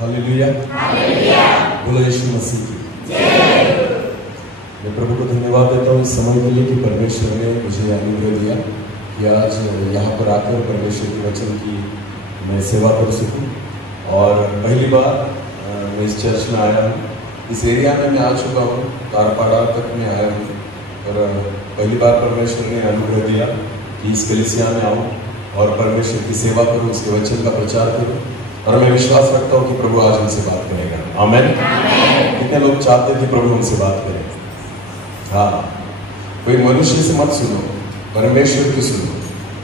Hallelujah, बोलो यीशु मसीह की जय। मैं प्रभु को धन्यवाद देता हूँ इस समय के लिए कि परमेश्वर ने मुझे अनुग्रह दिया कि आज यहाँ पर आकर परमेश्वर के वचन की मैं सेवा कर सकूँ। और पहली बार मैं इस चर्च में आया हूँ, इस एरिया में मैं आ चुका हूँ, तारापाड़ा तक मैं आया हूँ। और पहली बार परमेश्वर ने अनुग्रह दिया कि इस कलीसिया में आऊँ और परमेश्वर की सेवा करूँ, उसके वचन का प्रचार करूँ। और मैं विश्वास रखता हूँ कि प्रभु आज हमसे बात करेगा। आमीन। कितने लोग चाहते हैं कि प्रभु हमसे बात करें? हाँ, कोई मनुष्य से मत सुनो, परमेश्वर की सुनो,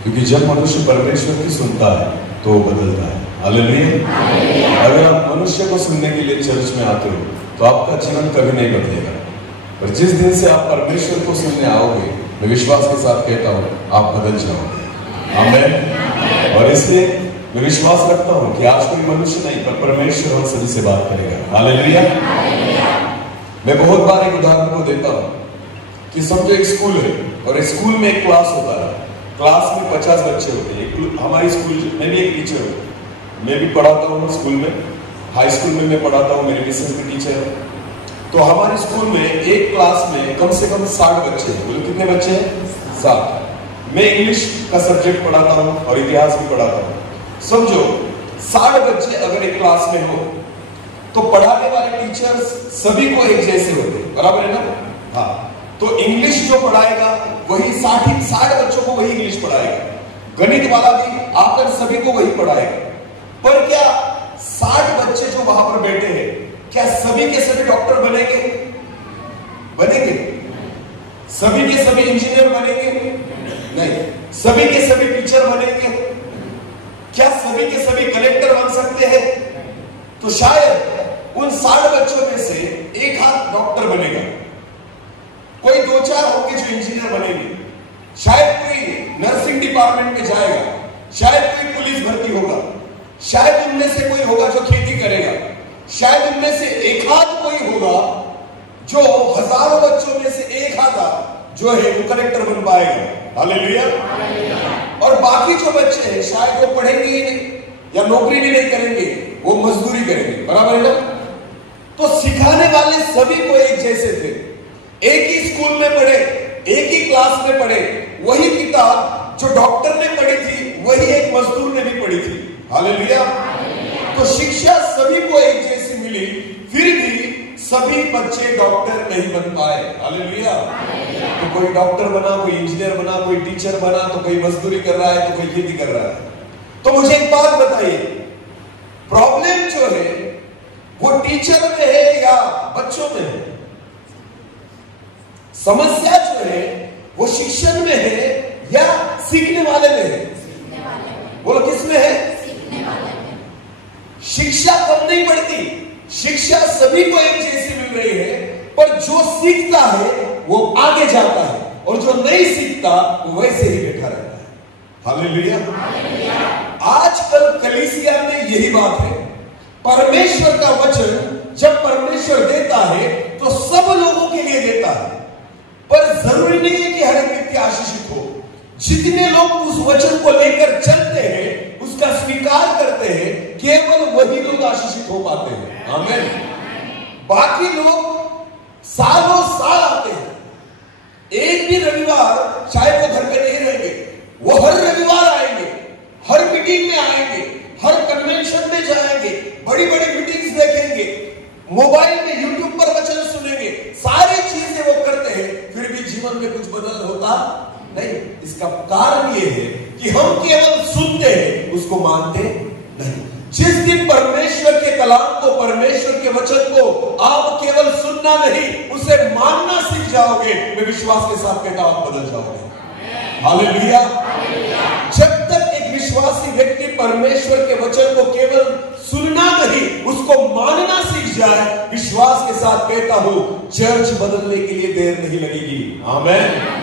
क्योंकि जब मनुष्य परमेश्वर की सुनता है तो वो बदलता है। हालेलुया। अगर आप मनुष्य को सुनने के लिए चर्च में आते हो तो आपका जीवन कभी नहीं बदलेगा, पर जिस दिन से आप परमेश्वर को सुनने आओगे, मैं विश्वास के साथ कहता हूँ आप बदल जाओगे। आमीन। और इसलिए मैं विश्वास रखता हूं कि आज कोई मनुष्य नहीं पर परमेश्वर हम सभी से बात करेगा। हालेलुया। मैं बहुत बार एक उदाहरण को देता हूं कि समझो एक स्कूल है और स्कूल में एक क्लास होता है, क्लास में 50 बच्चे होते हैं। हमारी स्कूल में भी एक टीचर हूँ, मैं भी पढ़ाता हूँ स्कूल में, हाई स्कूल में मैं पढ़ाता हूँ, मेरे मिसेस भी टीचर है। तो हमारे स्कूल में एक क्लास में कम से कम 60 बच्चे हैं। बोलो कितने बच्चे हैं? 60। मैं इंग्लिश का सब्जेक्ट पढ़ाता हूँ और इतिहास भी पढ़ाता हूँ। समझो 60 बच्चे अगर एक क्लास में हो तो पढ़ाने वाले टीचर्स सभी को एक जैसे होते हैं, बराबर है ना? हाँ, तो इंग्लिश जो पढ़ाएगा वही 60 बच्चों को वही इंग्लिश पढ़ाएगा, गणित वाला भी आकर सभी को वही पढ़ाएगा। पर क्या 60 बच्चे जो वहां पर बैठे हैं, क्या सभी के सभी डॉक्टर बनेंगे? बनेंगे? सभी के सभी इंजीनियर बनेंगे? नहीं। सभी के सभी टीचर बनेंगे? क्या सभी के सभी कलेक्टर बन सकते हैं? तो शायद उन 60 बच्चों में से एक हाथ डॉक्टर बनेगा, कोई 2-4 होंगे जो इंजीनियर बनेंगे, शायद कोई नर्सिंग डिपार्टमेंट में जाएगा, शायद कोई पुलिस भर्ती होगा, शायद उनमें से कोई होगा जो खेती करेगा, शायद उनमें से एक हाथ कोई होगा जो हजारों बच्चों में से एक हाथ जो है वो कलेक्टर बन पाएगा। हालेलुया। और बाकी जो बच्चे हैं शायद वो पढ़ेंगे ही नहीं या नौकरी भी नहीं करेंगे, वो मजदूरी करेंगे, बराबर है ना? तो सिखाने वाले सभी को एक जैसे थे, एक ही स्कूल में पढ़े, एक ही क्लास में पढ़े, वही किताब जो डॉक्टर ने पढ़ी थी वही एक मजदूर ने भी पढ़ी थी। हालेलुया। तो शिक्षा सभी को एक जैसी मिली, फिर भी सभी बच्चे डॉक्टर नहीं बन पाए। हालेलुया। तो कोई डॉक्टर बना, कोई इंजीनियर बना, कोई टीचर बना, तो कोई मजदूरी कर रहा है, तो कोई खेती कर रहा है। तो मुझे एक बात बताइए, प्रॉब्लम जो है वो टीचर में है या बच्चों में है? समस्या जो है वो शिक्षण में है या सीखने वाले में है? बोलो किस में है? शिक्षा कम नहीं पड़ती, शिक्षा सभी को एक जैसी मिल रही है, पर जो सीखता है वो आगे जाता है और जो नहीं सीखता वो वैसे ही बैठा रहता है। हालेलुया। आजकल कलीसिया में यही बात है, परमेश्वर का वचन जब परमेश्वर देता है तो सब लोगों के लिए देता है, पर जरूरी नहीं है कि हर एक व्यक्ति आशीषित हो। जितने लोग उस वचन को लेकर चलते हैं, उसका स्वीकार करते हैं, केवल वही लोग आशीषित हो पाते हैं। आमीन। बाकी लोग सालों साल आते हैं, एक भी रविवार शायद वो घर पे नहीं रहेंगे, वो हर रविवार आएंगे, हर मीटिंग में आएंगे, हर कन्वेंशन में जाएंगे, बड़ी बड़ी मीटिंग्स देखेंगे, मोबाइल में यूट्यूब पर वचन सुनेंगे, सारी चीजें वो करते हैं, फिर भी जीवन में कुछ बदल होता नहीं। इसका कारण ये है कि हम केवल सुनते हैं, उसको मानते नहीं। जिस दिन परमेश्वर के कलाम को, परमेश्वर के वचन को आप केवल सुनना नहीं, उसे मानना सीख जाओगे, मैं विश्वास के साथ कहता हूं आप बदल जाओगे। हालेलुया। जब तक एक विश्वासी व्यक्ति परमेश्वर के वचन को केवल सुनना नहीं, उसको मानना सीख जाए, विश्वास के साथ कहता हूं चर्च बदलने के लिए देर नहीं लगेगी। आमीन।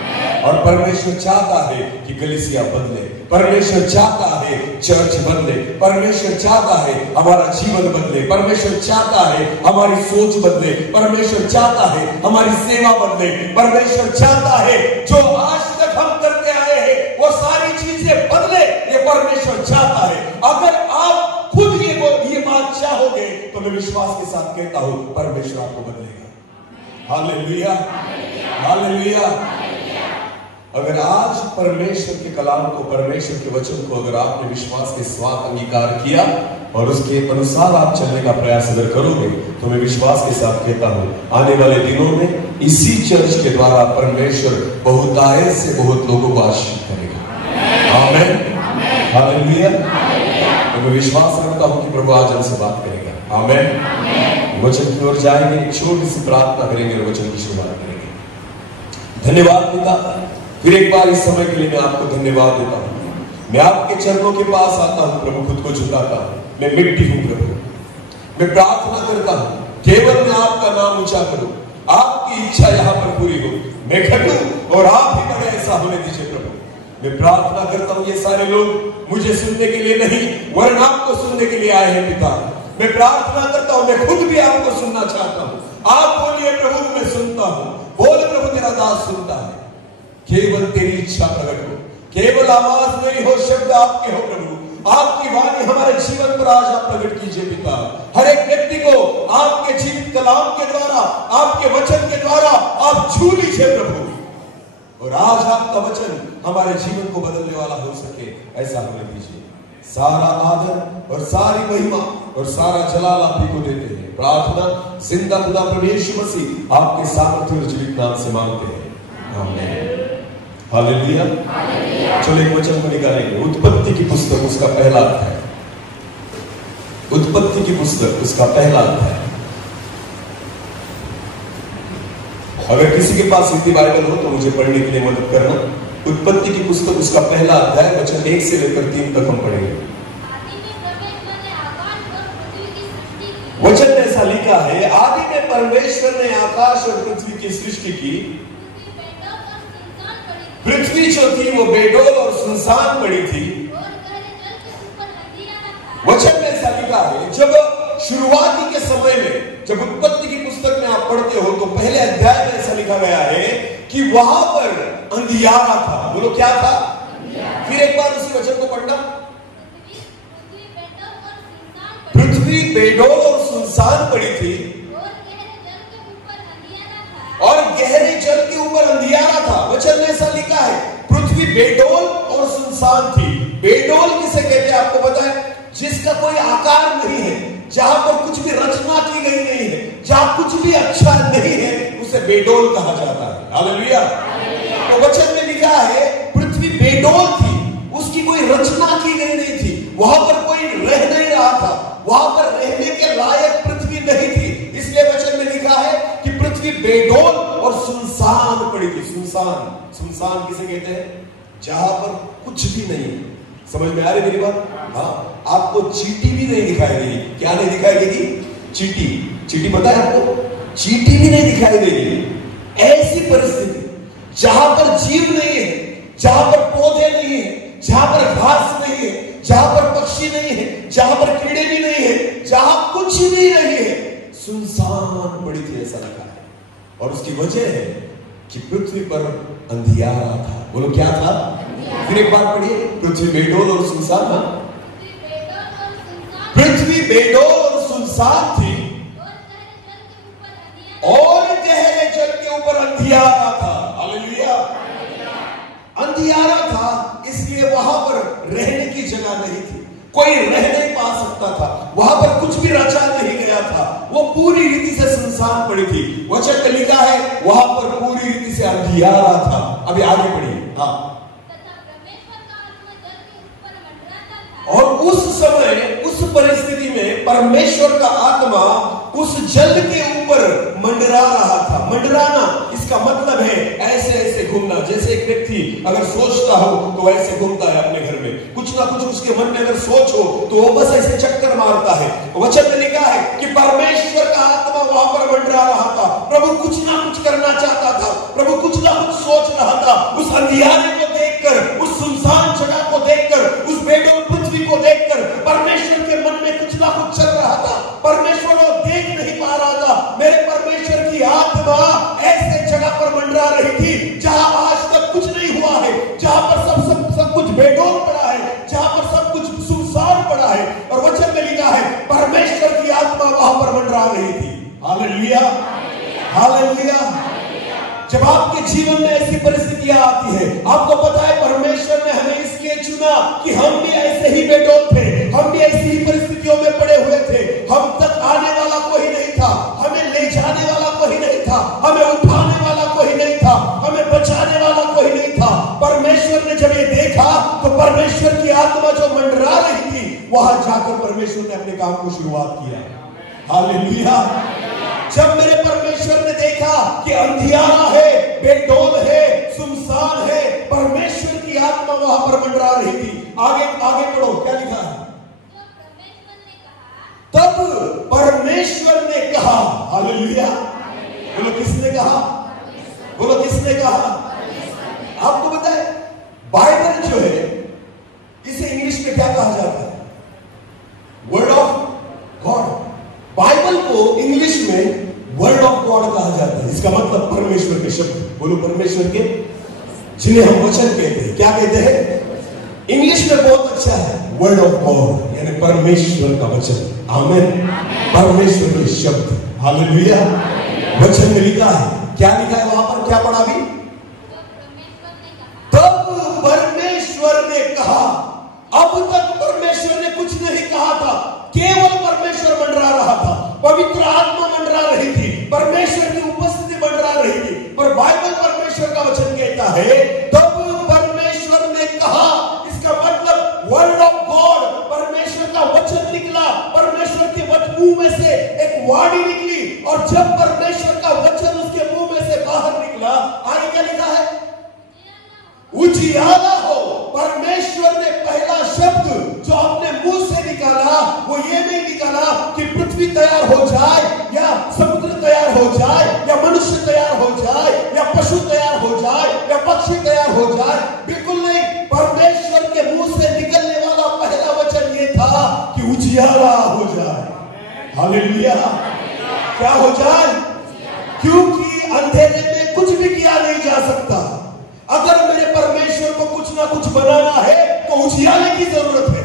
और परमेश्वर चाहता है कि कलीसिया बदले, परमेश्वर चाहता है चर्च बदले, परमेश्वर चाहता है हमारा जीवन बदले, परमेश्वर चाहता है हमारी सोच बदले, परमेश्वर चाहता है हमारी सेवा बदले, परमेश्वर चाहता है जो आज तक हम करते आए हैं वो सारी चीजें बदले, ये परमेश्वर चाहता है। अगर आप खुद ये बात चाहोगे विश्वास के साथ कहता हूं, परमेश्वर आपको बदलेगा। Hallelujah, hallelujah. अगर आज परमेश्वर के कलाम को, परमेश्वर के वचन को अगर आपने विश्वास के साथ अंगीकार किया और उसके अनुसार आप चलने का प्रयास अगर करोगे, तो मैं विश्वास के साथ कहता हूं, आने वाले दिनों में इसी चर्च के द्वारा परमेश्वर बहुतायत से बहुत लोगों को आशीष करेगा। आमीन, हालेलुया। तो मैं विश्वास रखता हूं कि प्रभु आज हमसे बात करेगा। आमीन। वचन की ओर जाएंगे, एक छोटी सी प्रार्थना करेंगे और वचन की शुरुआत करेंगे। धन्यवाद पिता, फिर एक बार इस समय के लिए मैं आपको धन्यवाद देता हूं। मैं आपके चरणों के पास आता हूं प्रभु, खुद को झुकाता हूं। मैं मिट्टी हूं प्रभु, मैं प्रार्थना करता हूं केवल मैं आपका नाम ऊंचा करूं, आपकी इच्छा यहां पर पूरी हो। मैं घटूं और आप ही बने, ऐसा होने दीजिए प्रभु। मैं प्रार्थना करता हूं ये सारे लोग मुझे सुनने के लिए नहीं वरन आपको सुनने के लिए आए हैं पिता। मैं प्रार्थना करता हूं, मैं खुद भी आपको सुनना चाहता हूं। आप बोलिए प्रभु, मैं सुनता हूं। बोल प्रभु, तेरा दास सुनता है। केवल तेरी इच्छा प्रकट हो, केवल आवाज मेरी हो, शब्द आपके हो प्रभु। आपकी वाणी हमारे जीवन पर आज आप प्रकट कीजिए पिता। हर एक व्यक्ति को आपके जीवित कलाम के द्वारा, आपके वचन के द्वारा आप छू लीजिए प्रभु, और आज आपका वचन हमारे जीवन को बदलने वाला हो सके, ऐसा होने दीजिए। सारा आदर और सारी महिमा और सारा जलाल आप ही को देते हैं। प्रार्थना जिंदा खुदा प्रभु यीशु मसीह आपके सामर्थ्य और जीवित नाम से मांगते हैं। आमीन, हालेलुया। चलो एक वचन को निकालेंगे। उत्पत्ति की पुस्तक, उसका पहला अध्याय। उत्पत्ति की पुस्तक, उसका पहला अध्याय। अगर किसी के पास हिंदी बाइबल हो तो मुझे पढ़ने के लिए मदद करना। उत्पत्ति की पुस्तक, उसका पहला अध्याय, वचन 1 से लेकर 3 तक हम पढ़ेंगे। वचन में ऐसा लिखा है, आदि में परमेश्वर ने आकाश और पृथ्वी की सृष्टि की। पृथ्वी जो थी वो बेडौल और सुनसान पड़ी थी। वचन में ऐसा लिखा है, जब शुरुआती के समय में, जब उत्पत्ति की पुस्तक में आप पढ़ते हो तो पहले अध्याय में ऐसा लिखा गया है कि वहां पर अंधियारा था। बोलो क्या था? फिर एक बार उसी वचन को पढ़ना। पृथ्वी बेडौल और सुनसान पड़ी थी और गहरे जल के ऊपर अंधियारा था। वचन में ऐसा लिखा है, पृथ्वी बेडौल और सुनसान थी। बेडौल किसे कहते हैं आपको पता है? जिसका कोई आकार नहीं है, जहां पर कुछ भी रचना की गई नहीं है, जहां कुछ भी अच्छा नहीं है, उसे बेडौल कहा जाता है। हालेलुया। तो वचन में लिखा है पृथ्वी बेडौल थी, उसकी कोई रचना की गई नहीं थी, वहां पर कोई रह नहीं रहा था, वहां पर रहने के लायक पृथ्वी नहीं थी। इसलिए वचन में लिखा है कि पृथ्वी बेडौल और सुनसान पड़ी थी। सुनसान, सुनसान किसे कहते हैं? जहां पर कुछ भी नहीं। समझ में आ रही मेरी बात? हाँ, आपको चींटी भी नहीं दिखाई देगी। क्या नहीं दिखाई देगी? चींटी। चींटी पता है आपको? चींटी भी नहीं दिखाई देगी। ऐसी परिस्थिति जहां पर जीव नहीं है, जहां पर पौधे नहीं है, जहां पर घास नहीं है, जहां पर पक्षी नहीं है, जहां पर कीड़े भी नहीं है, जहां कुछ भी नहीं है, सुनसान पड़ी थी, ऐसा लगा है। और उसकी वजह है कि पृथ्वी पर अंधियारा था। बोलो क्या था? फिर एक बार पढ़िए, पृथ्वी बेडौल और सुनसान। पृथ्वी बेडौल और सुनसान थी और गहरे जल के ऊपर अंधियारा था। हालेलुया। अंधियारा था, इसलिए वहां पर रहने की जगह नहीं थी, कोई रह नहीं पा सकता था, वहां पर कुछ भी रचा नहीं गया था, वो पूरी रीति से सुनसान पड़ी थी। वचन में लिखा है वहां पर पूरी रीति से अंधियारा था। अभी आगे पढ़िए। हाँ, और उस समय, उस परिस्थिति में परमेश्वर का आत्मा उस जल के ऊपर मंडरा रहा था। मंडराना इसका मतलब है ऐसे ऐसे घूमना। जैसे एक व्यक्ति अगर सोचता हो तो ऐसे घूमता है अपने घर में, कुछ ना कुछ उसके मन में अगर सोच हो तो वो बस ऐसे चक्कर मारता है। वचन में लिखा है कि परमेश्वर का आत्मा वहां पर मंडरा रहा था। प्रभु कुछ ना कुछ करना चाहता था, प्रभु कुछ ना कुछ सोच रहा था। उस अंधियारे को देखकर, उस सुनसान जगह को देखकर, उस बेडौल पृथ्वी को देखकर परमेश्वर के मन में कुछ ना कुछ चल रहा था। परमेश्वर वो देख नहीं पा रहा था। मेरे परमेश्वर की आत्मा ऐसे जगह पर मंडरा रही थी जहां आज तक कुछ नहीं हुआ है, जहां पर सब कुछ बेडौल पड़ा है, जहां पर सब कुछ सुनसान पड़ा है। और वचन में लिखा है परमेश्वर की आत्मा वहां पर पर मंडरा रही थी। Hallelujah, hallelujah. जब आपके जीवन में ऐसी परिस्थितियां आती है, आपको पता है परमेश्वर ने हमें इसलिए चुना कि हम भी ऐसे ही बेडौल थे, हम भी ऐसी ही परिस्थितियों में पड़े हुए थे। हम तक आने वाला कोई नहीं था, हमें ले जाने वाला कोई नहीं था, हमें उठाने वाला कोई नहीं था, हमें बचाने वाला कोई नहीं था। परमेश्वर ने जब ये देखा तो परमेश्वर की आत्मा जो मंडरा रही थी, वहां जाकर परमेश्वर ने अपने काम को शुरुआत किया। हालेलुया। जब मेरे परमेश्वर ने देखा कि अंधियारा है, बेडौल है, सुनसान है, परमेश्वर की आत्मा वहां पर मंडरा रही थी। आगे आगे पढ़ो, क्या लिखा है? तब परमेश्वर ने कहा। हालेलुया। बोलो किसने कहा? बोलो किसने कहा? आपको पता है बाइबल जो है इसे इंग्लिश में क्या कहा जाता है? Word of God. बाइबल को इंग्लिश में वर्ड ऑफ गॉड कहा जाता है। इसका मतलब परमेश्वर के शब्द। बोलो परमेश्वर के, जिन्हें हम वचन कहते हैं। क्या कहते हैं? इंग्लिश में बहुत अच्छा है, वर्ड ऑफ गॉड, यानी परमेश्वर का वचन। आमीन। परमेश्वर के शब्द। हालेलुया। वचन में लिखा है, क्या लिखा है वहां पर? क्या पढ़ा भी? तब परमेश्वर ने कहा। अब तक परमेश्वर ने कुछ नहीं कहा था, केवल परमेश्वर मंडरा रहा था, पवित्र आत्मा मंडरा रही थी, परमेश्वर की उपस्थिति मंडरा रही थी। पर बाइबल परमेश्वर का वचन कहता है तब परमेश्वर ने कहा। इसका मतलब वर्ड ऑफ गॉड, परमेश्वर का वचन निकला, परमेश्वर के मुंह में से एक वाणी निकली, और जब परमेश्वर का वचन उसके मुंह में से बाहर निकला, आगे क्या लिखा है? उजियाला हो। परमेश्वर ने पहला शब्द जो अपने मुंह से निकाला वो ये नहीं निकाला कि पृथ्वी तैयार हो जाए, या समुद्र तैयार हो जाए, या मनुष्य तैयार हो जाए, या पशु तैयार हो जाए, या पक्षी तैयार हो जाए। बिल्कुल नहीं। परमेश्वर के मुंह से निकलने वाला पहला वचन ये था कि उजियाला हो जाए। हालेलुया। क्या हो जाए? क्योंकि अंधेरे में कुछ भी किया नहीं जा सकता। अगर मेरे परमेश्वर को कुछ ना कुछ बनाना है तो उजियाले की जरूरत है।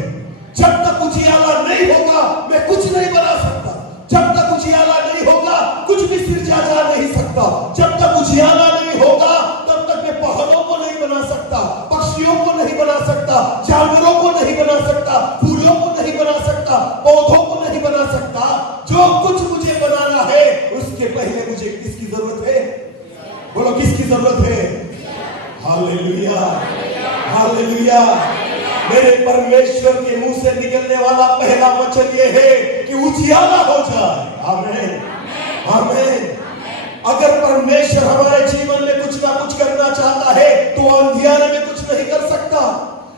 जब तक उजियाला नहीं होगा मैं कुछ नहीं बना सकता। जब तक उजियाला नहीं होगा कुछ भी सिरजा जा नहीं सकता। जब तक उजियाला नहीं होगा तब तक मैं पहाड़ों को नहीं बना सकता, पक्षियों को नहीं बना सकता, जानवरों को नहीं बना सकता, फूलों को नहीं बना सकता, पौधों को नहीं बना सकता। जो कुछ मुझे बनाना है उसके पहले मुझे किसकी जरूरत है? बोलो किसकी जरूरत है? Hallelujah, hallelujah. मेरे परमेश्वर के मुंह से निकलने वाला पहला वचन ये है कि उजियाला हो जाए। आमीन, आमीन। अगर परमेश्वर हमारे जीवन में कुछ ना कुछ करना चाहता है तो अंधियारे में कुछ नहीं कर सकता।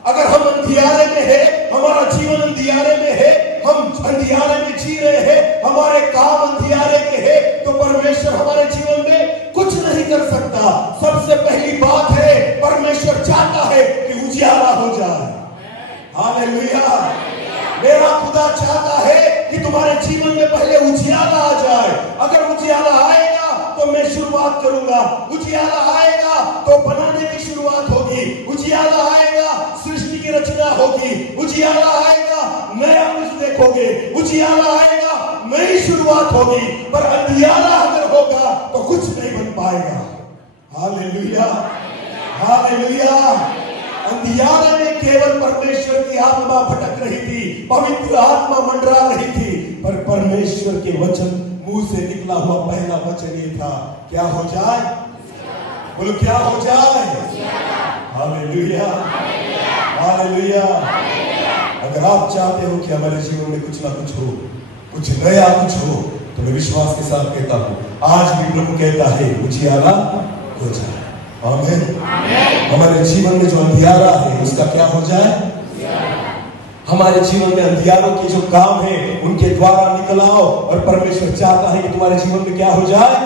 अगर हम अंधियारे में है, हमारा जीवन अंधियारे में है, हम अंधियारे में जी रहे हैं, हमारे काम अंधियारे के हैं, तो परमेश्वर हमारे जीवन में कुछ नहीं कर सकता। सबसे पहली बात है परमेश्वर चाहता है कि उजियाला हो जाए। हालेलुया। मेरा खुदा चाहता है कि तुम्हारे जीवन में पहले उजियाला आ जाए। अगर उजियाला आएगा तो मैं शुरुआत करूंगा, उजियाला आएगा तो बनाने की शुरुआत होगी, उजियाला आएगा सृष्टि की रचना होगी, उजियाला आएगा नया कुछ देखोगे, उजियाला आएगा नई शुरुआत होगी। पर अंधियारा अगर होगा तो कुछ नहीं बन पाएगा। Hallelujah, hallelujah. अंधियारे में केवल परमेश्वर की आत्मा भटक रही थी, पवित्र आत्मा मंडरा रही थी, पर परमेश्वर के वचन मुंह से निकला हुआ पहला वचन ये था, क्या हो जाए? बोलो क्या हो जाए? Hallelujah, hallelujah. अगर आप चाहते हो कि हमारे जीवन में कुछ ना कुछ हो, कुछ नया कुछ हो, तो मैं विश्वास के साथ कहता हूं आज भी प्रभु कहता है उजियाला हो जाए। आमीन। हमारे जीवन में जो अंधियारा है उसका क्या हो जाए? हमारे जीवन में अंधियारों के जो काम है उनके द्वारा निकलाओ, और परमेश्वर चाहता है कि तुम्हारे जीवन में क्या हो जाए?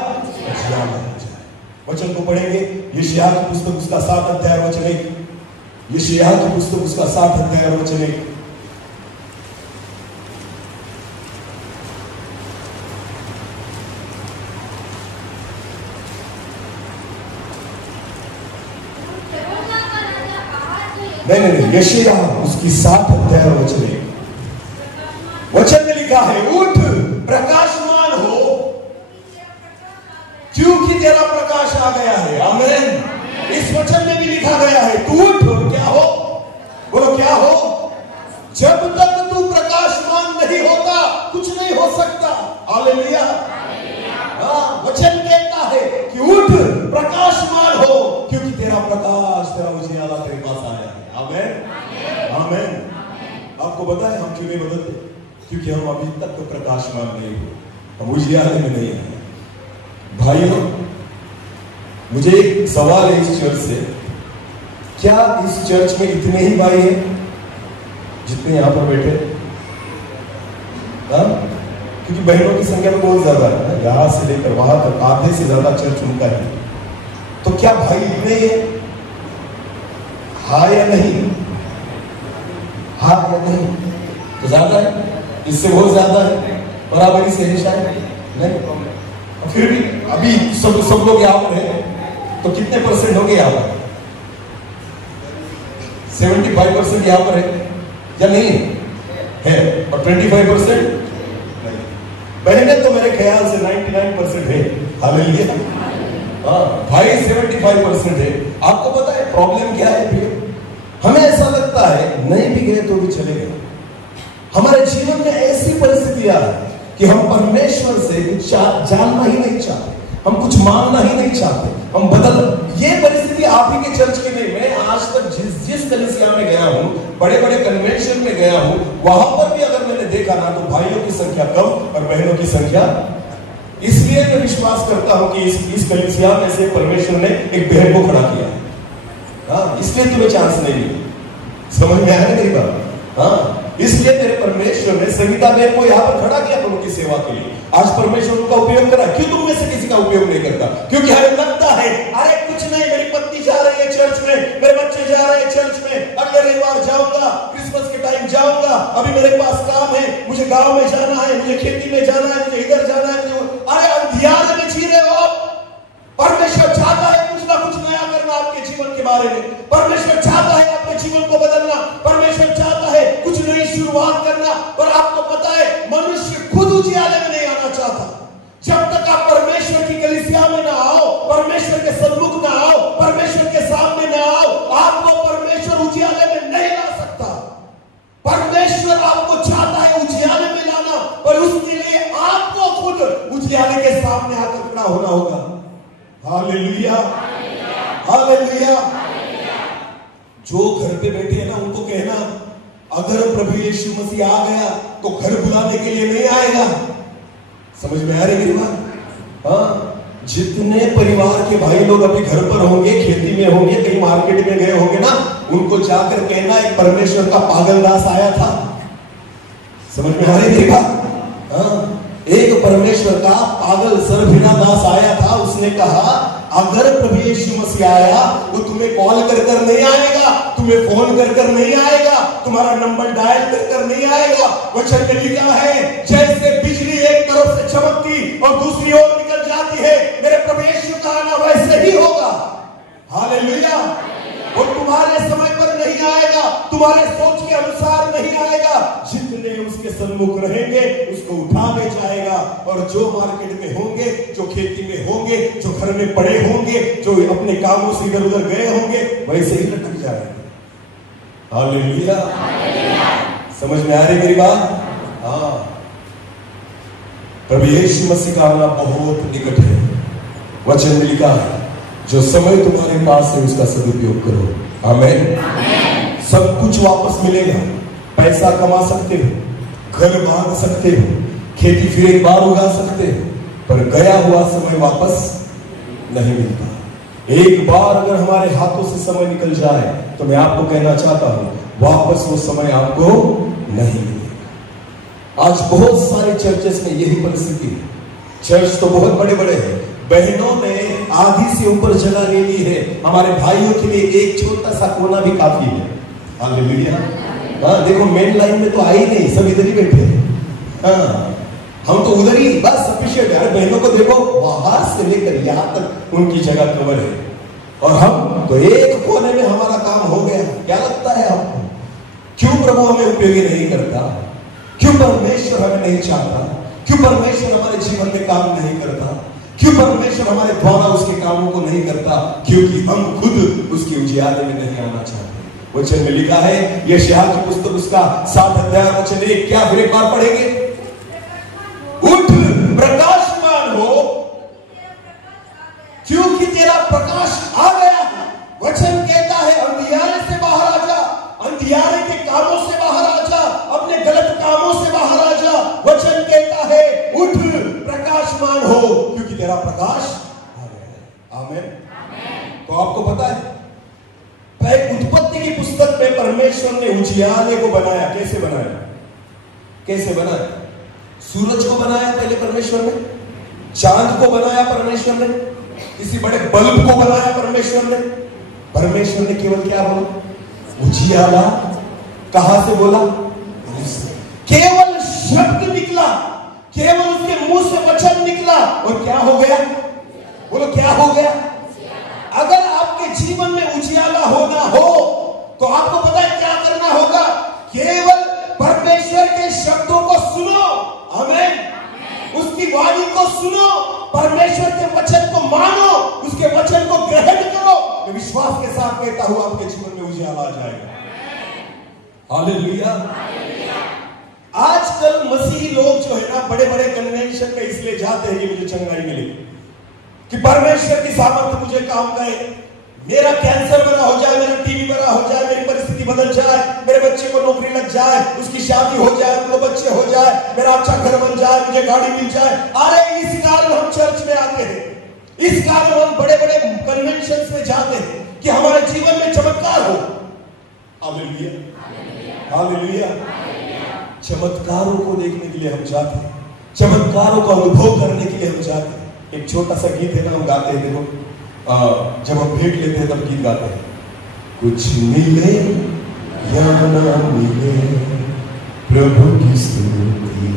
उजियाला हो जाए। वचन को पढ़ेंगे, यशायाह की पुस्तक उसका 7 अध्याय वचन 1। यशायाह की पुस्तक उसका 7 अध्याय वचन 1। नहीं, यशायाह उसकी 7 अध्याय वचन 1। वचन में लिखा है, उठ प्रकाशमान आ गया है। आमीन। इस वचन में भी लिखा गया है, तू उठ और क्या हो, बोलो क्या हो। जब तक तू प्रकाशमान नहीं होता कुछ नहीं हो सकता। हालेलुया। वचन कहता है कि उठ प्रकाशमान हो, क्योंकि तेरा प्रकाश, तेरा उजियाला तेरे पास आया है। आमीन। आमीन। आपको पता है हम क्यों नहीं बदलते? क्योंकि हम अभी तक तो प्रकाशमान नहीं हुए, हम उजियाले में नहीं है। भाइयों, मुझे एक सवाल है इस चर्च से, क्या इस चर्च में इतने ही भाई हैं जितने यहां पर बैठे? क्योंकि बहनों की संख्या तो बहुत ज्यादा है, यहां से लेकर वहां तक आधे से ज्यादा चर्च उनका है। तो क्या भाई इतने ही है? हाँ या नहीं? हाँ या नहीं? तो ज्यादा है, इससे बहुत ज्यादा है, बराबरी से है शायद नहीं। फिर भी अभी सब लोग यहां पर हैं, तो कितने परसेंट होंगे यहां पर? 75% यहां पर है या नहीं है? और 25% बहने तो मेरे ख्याल से 99% है। हालेलुया। हाँ, भाई 75% है। आपको पता है प्रॉब्लम क्या है प्रिय? हमें ऐसा लगता है नहीं भी गए तो भी चलेगा। हमारे जीवन में ऐसी परिस्थितियां है कि हम परमेश्वर से कुछ जानना ही नहीं चाहते, हम कुछ मांगना ही नहीं चाहते, हम बदल। ये परिस्थिति आप ही के चर्च की नहीं, मैं आज तक जिस कलीसिया में गया हूं, बड़े बड़े कन्वेंशन में गया हूं, वहां पर भी अगर मैंने देखा ना तो भाइयों की संख्या कम और बहनों की संख्या। इसलिए मैं विश्वास करता हूं कि इस कलीसिया में से परमेश्वर ने एक बहन को खड़ा किया। हाँ, इसलिए तुम्हें चांस नहीं मिली। समझ में आया मेरी बात? हाँ, इसलिए मेरे परमेश्वर ने संगीता बहन को यहाँ पर खड़ा किया प्रभु की सेवा के लिए। आज परमेश्वर उनका उपयोग करा। क्यों तुम में से किसी का उपयोग नहीं करता? क्योंकि हमें लगता है अरे कुछ नहीं, मेरी पत्नी जा रही है चर्च में, मेरे बच्चे जा रहे हैं चर्च में, अगले रविवार जाऊंगा, क्रिसमस के टाइम जाऊंगा, अभी मेरे पास काम है, मुझे गांव में जाना है, मुझे खेती में जाना है, मुझे इधर जाना है, अरे अंधियारे में जी रहे हो। परमेश्वर चाहता है कुछ ना कुछ नया करना आपके जीवन के बारे में। परमेश्वर चाहता है अपने जीवन को बदलना। परमेश्वर चाहता है कुछ नई शुरुआत करना। और आपको पता है मनुष्य खुद उजियाले में नहीं आना चाहता। जब तक आप परमेश्वर की कलीसिया में ना आओ, परमेश्वर के सन्मुख ना आओ, परमेश्वर के सामने ना आओ, आपको परमेश्वर उजियाले में नहीं ला सकता। परमेश्वर आपको चाहता है उजियाले में लाना, पर उसके लिए आपको खुद उजियाले के सामने आकर खड़ा होना होगा। हालेलुया। हालेलुया। जो घर पे बैठे हैं ना उनको कहना, अगर प्रभु यीशु मसीह आ गया तो घर बुलाने के लिए नहीं आएगा। समझ में आ रही मेरी बात? हाँ, जितने परिवार के भाई लोग अभी घर पर होंगे, खेती में होंगे, कहीं मार्केट में गए होंगे ना, उनको जाकर कहना एक परमेश्वर का पागल दास आया था। समझ में आ रही मेरी बात? हाँ, एक परमेश्वर का पागल सरभिना दास आया था। उसने कहा अगर प्रभु यीशु मसीह आया वो तुम्हें कॉल कर नहीं आएगा, तुम्हें फोन कर नहीं आएगा, तुम्हारा नंबर डायल कर नहीं आएगा। वचन में लिखा है जैसे बिजली एक तरफ से चमकती और दूसरी ओर निकल जाती है, मेरे प्रभु यीशु का आना वैसे ही होगा। हालेलुया। वो तुम्हारे समय पर नहीं आएगा, तुम्हारे सोच के अनुसार नहीं आएगा। जितने उसके सन्मुख रहेंगे उसको उठा ले जाएगा। और जो मार्केट में होंगे, जो खेती में होंगे, जो घर में पड़े होंगे, जो अपने कामों से इधर उधर गए होंगे, वैसे ही लटक जाएंगे। हालेलुया। समझ में आ रही मेरी बात? हाँ, प्रभु यीशु मसीह का आना बहुत निकट है। वचन में लिखा है जो समय तुम्हारे पास है उसका सदुपयोग करो। आमीन। सब कुछ वापस मिलेगा। पैसा कमा सकते हो, घर बांध सकते हो, खेती फिर एक बार उगा सकते हो, पर गया हुआ समय वापस नहीं मिलता। एक बार अगर हमारे हाथों से समय निकल जाए तो मैं आपको कहना चाहता हूं वापस वो समय आपको नहीं मिलेगा। आज बहुत सारे चर्चेस में यही परिस्थिति है। चर्च तो बहुत बड़े बड़े हैं, बहनों ने आधी से ऊपर जगह ले ली है। हमारे भाइयों के लिए एक छोटा सा कोना भी काफी है। हालेलुया। हाँ, देखो मेन लाइन में तो आई नहीं, सब इधर ही बैठे हैं। हाँ, हम तो उधर ही बस सफिशिएंट है। बहनों को देखो बाहर से लेकर यहां तक उनकी जगह कवर है, और हम तो एक कोने में हमारा काम हो गया। क्या लगता है आपको क्यों प्रभु हमें उपयोगी नहीं करता? क्यों परमेश्वर हमें नहीं चाहता? क्यों परमेश्वर हमारे जीवन में काम नहीं करता? क्यों परमेश्वर हमारे द्वारा उसके कामों को नहीं करता? क्योंकि हम खुद उसके उजियाले में नहीं आना चाहते। वचन में लिखा है, यशायाह की पुस्तक उसका 7 अध्याय वचन 1, क्या फिर एक बार पढ़ेंगे? उठ प्रकाशमान हो क्योंकि तेरा प्रकाश आ गया है। वचन कहता है अंधियारे से बाहर आ जा, अंधियारे के कामों से बाहर आ जा, अपने गलत कामों से बाहर आ जा। वचन कहता है उठ प्रकाशमान हो क्योंकि तेरा प्रकाश आ गया है। आमीन। तो आपको पता है उत्पत्ति की पुस्तक में परमेश्वर ने उजियाले को बनाया। कैसे बनाया? कैसे बनाया? सूरज को बनाया पहले परमेश्वर ने, चांद को बनाया परमेश्वर ने, किसी बड़े बल्ब को बनाया परमेश्वर ने। परमेश्वर ने केवल क्या बोला? उजियाला। कहां से बोला? केवल शब्द निकला, केवल उसके मुंह से वचन निकला और क्या हो गया? बोलो क्या हो गया? अगर आपके जीवन में उजियाला होना हो तो आपको पता है क्या करना होगा? केवल परमेश्वर के शब्दों को सुनो। आमीन। उसकी वाणी को सुनो, परमेश्वर के वचन को मानो, उसके वचन को ग्रहण करो। मैं विश्वास के साथ कहता हूं आपके जीवन में उजियाला आ जाएगा। हालेलुया। आजकल मसीही लोग जो है ना, बड़े बड़े कन्वेंशन में इसलिए जाते हैं कि मुझे चंगाई मिले, कि परमेश्वर की सामर्थ्य मुझे काम करे, मेरा कैंसर बना हो जाए, मेरा टीबी बना हो जाए, मेरी परिस्थिति बदल जाए, मेरे बच्चे को नौकरी लग जाए, उसकी शादी हो जाए, उनको बच्चे हो जाए, मेरा अच्छा घर बन जाए, मुझे गाड़ी मिल जाए। अरे इस कारण हम चर्च में आते हैं, इस कारण हम बड़े बड़े कन्वेंशन में जाते हैं कि हमारे जीवन में चमत्कार हो। Hallelujah, hallelujah. चमत्कारों को देखने के लिए हम जाते हैं, चमत्कारों को अनुभव करने के लिए हम जाते हैं। एक छोटा सा गीत है ना, हम गाते हैं, देखो जब हम भेंट लेते हैं तब गीत गाते हैं। कुछ मिले या ना मिले प्रभु की स्तुति,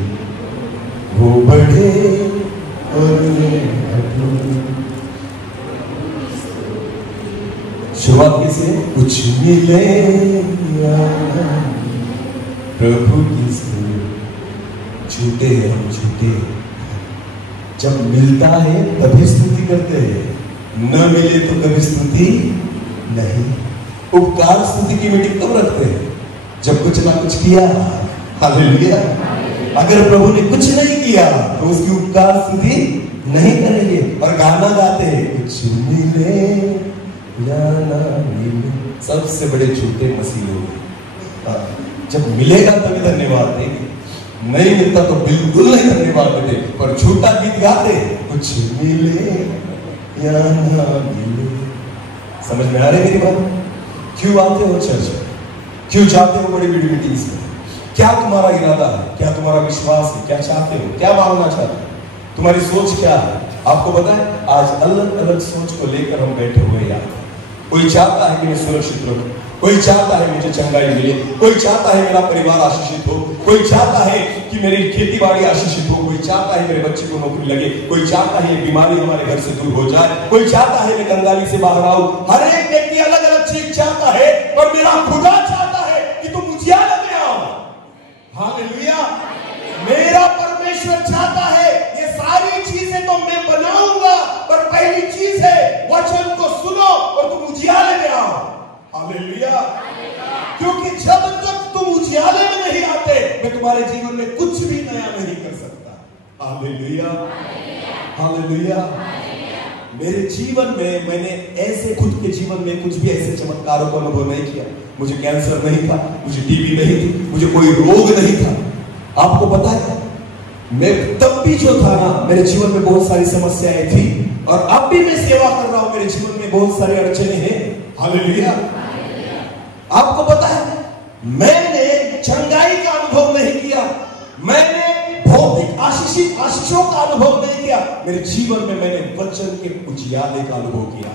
वो बढ़े और शुरुआत कैसे? कुछ मिले या ना प्रभु की स्तुति, झूठे हम झूठे, जब मिलता है तभी स्तुति करते हैं, न मिले तो कभी स्तुति नहीं। उपकार स्तुति की मीटिंग कब रखते हैं? जब कुछ ना कुछ किया। हालेलुया। अगर प्रभु ने कुछ नहीं किया तो उसकी उपकार स्तुति नहीं करेंगे। और गाना गाते हैं, कुछ मिले या ना मिले। सबसे बड़े झूठे मसीह लोग। जब मिलेगा तभी धन्यवाद देंगे, नहीं मिलता तो बिल्कुल नहीं धन्यवाद देते, पर झूठा गीत गाते, कुछ मिले या ना मिले। समझ में आ रही मेरी बात? क्यों आते हो चर्च? क्यों जाते हो बड़ी बड़ी मीटिंग्स में? क्या तुम्हारा इरादा है? क्या तुम्हारा विश्वास है? क्या चाहते हो? क्या मांगना चाहते हो? तुम्हारी सोच क्या है? आपको पता है आज अलग अलग सोच को लेकर हम बैठे हुए हैं। कोई चाहता है कि मैं सुरक्षित रहूं, कोई चाहता है मुझे चंगाई मिले, कोई चाहता है मेरा परिवार आशीषित हो, कोई चाहता है कि मेरी खेती बाड़ी आशीषित हो, कोई चाहता है मेरे बच्चे को नौकरी लगे, कोई चाहता है बीमारी हमारे घर से दूर हो जाए, कोई चाहता है मैं कंगाली से बाहर आऊं। हर एक व्यक्ति अलग अलग चीज चाहता है, पर मेरा खुदा चाहता है कि तुम उजियाले में आओ। हालेलुया। मेरा परमेश्वर चाहता है ये सारी चीजें तो मैं बनाऊंगा, पर पहली चीज है वचन को सुनो और तुम उजियाले में आओ। हालेलुया। क्योंकि जब तक तुम उजियाले में नहीं आते, मैं तुम्हारे जीवन में कुछ भी नया नहीं कर सकता। Hallelujah, hallelujah. मेरे जीवन में मैंने ऐसे खुद के जीवन में कुछ भी ऐसे चमत्कारों का अनुभव नहीं किया। मुझे कैंसर नहीं था, मुझे टीबी नहीं थी, मुझे कोई रोग नहीं था। आपको पता है मैं तब भी जो था ना, मेरे जीवन में बहुत सारी समस्याएं थी, और अब भी मैं सेवा कर रहा हूं, मेरे जीवन में बहुत सारी अड़चने हैं। हालेलुया। आपको पता है मैंने चंगाई का अनुभव नहीं किया, मैंने भौतिक आशीषों का अनुभव नहीं किया, मेरे जीवन में मैंने वचन के उजियाले का अनुभव किया।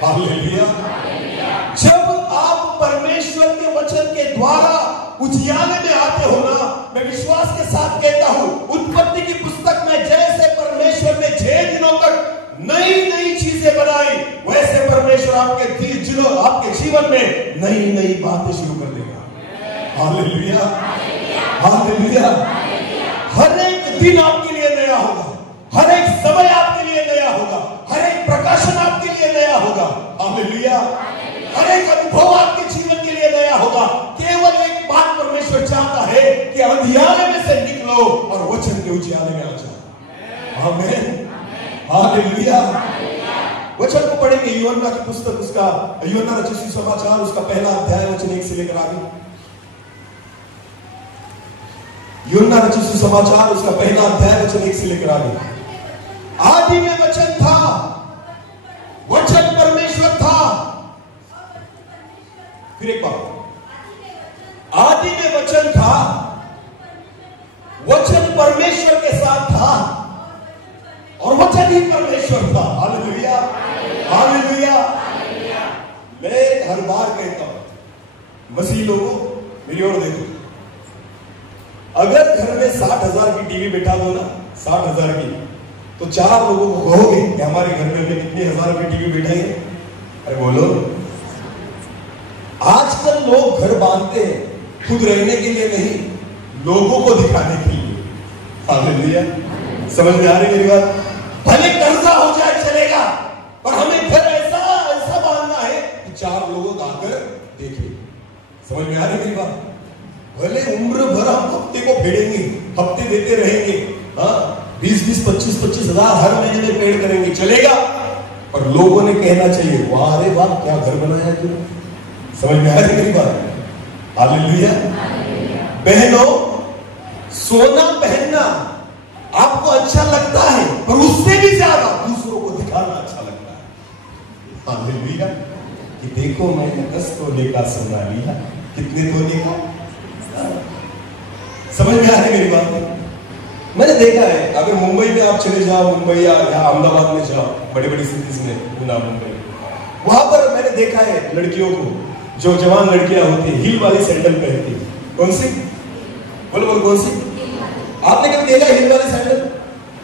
हालेलुया। जब आप परमेश्वर के वचन के द्वारा उजियाले में आते हो ना, मैं विश्वास के साथ कहता हूं, उत्पत्ति की पुस्तक में जैसे परमेश्वर ने 6 दिनों तक नई नई चीजें बनाई, वैसे परमेश्वर आपके जीवन में नई नई बातें शुरू कर देगा। Hallelujah, hallelujah. हर एक दिन आपके लिए नया होगा, हर एक समय आपके लिए नया होगा, हर एक प्रकाशन आपके लिए नया होगा। हालेलुया। हर एक अनुभव आपके जीवन के लिए नया होगा। केवल एक बात परमेश्वर चाहता है कि अंधियारे में से निकलो और वचन के उजियारे में आ जाओ। आमीन। हालेलुया। वचन को पढ़ेंगे यूहन्ना की पुस्तक, उसका यूहन्ना रचित सुसमाचार, उसका पहला अध्याय वचन 1 से लेकर आगे। यूहन्ना रचित सुसमाचार, उसका पहला अध्याय वचन 1 से लेकर आगे। आदि में वचन था, वचन परमेश्वर था। फिर एक बार, आदि में वचन था, वचन परमेश्वर के साथ था और वचन ही परमेश्वर था। हालेलुया। हालेलुया। मैं हर बार कहता हूं, मसीह लोगों मेरी ओर देखो, अगर घर में 60,000 की टीवी बैठा दो ना, 60,000 की, तो 4 लोगों को कहोगे कि हमारे घर में हमने कितनी हजार की टीवी बैठाई है? अरे बोलो। आजकल लोग घर बांधते हैं खुद रहने के लिए नहीं, लोगों को दिखाने के लिए। हालेलुया। समझ में आ रही मेरी बात? भले कर्जा हो जाए चलेगा, पर हमें घर ऐसा ऐसा बांधना है कि 4 लोगों को आकर देखे। समझ में आ रही मेरी बात? भले उम्र भर हम हफ्ते को फेडेंगे, हफ्ते देते रहेंगे, 20-20, 25-25 हजार हर महीने पेड़ करेंगे, चलेगा, पर लोगों ने कहना चाहिए वाह रे वाह क्या घर बनाया तूने। समझ में आ रही मेरी बात? हालेलुया। बहनों, सोना पहनना आपको अच्छा लगता है, पर उससे भी ज्यादा दूसरों को दिखाना अच्छा लगता है। हालेलुया। कि देखो मैंने 10 तोले का सोना लिया। कितने तोले का? समझ में आ रही मेरी बात? मैंने देखा है, अगर मुंबई में आप चले जाओ, मुंबई या अहमदाबाद में जाओ, बड़ी बड़ी सिटीज में, पूना, मुंबई, वहां पर मैंने देखा है लड़कियों को, जो जवान लड़कियां होती है, हील वाली सैंडल पहनती है। कौन सी? बोलो बोलो, कौन सी? आपने कभी देखा हील वाली सैंडल?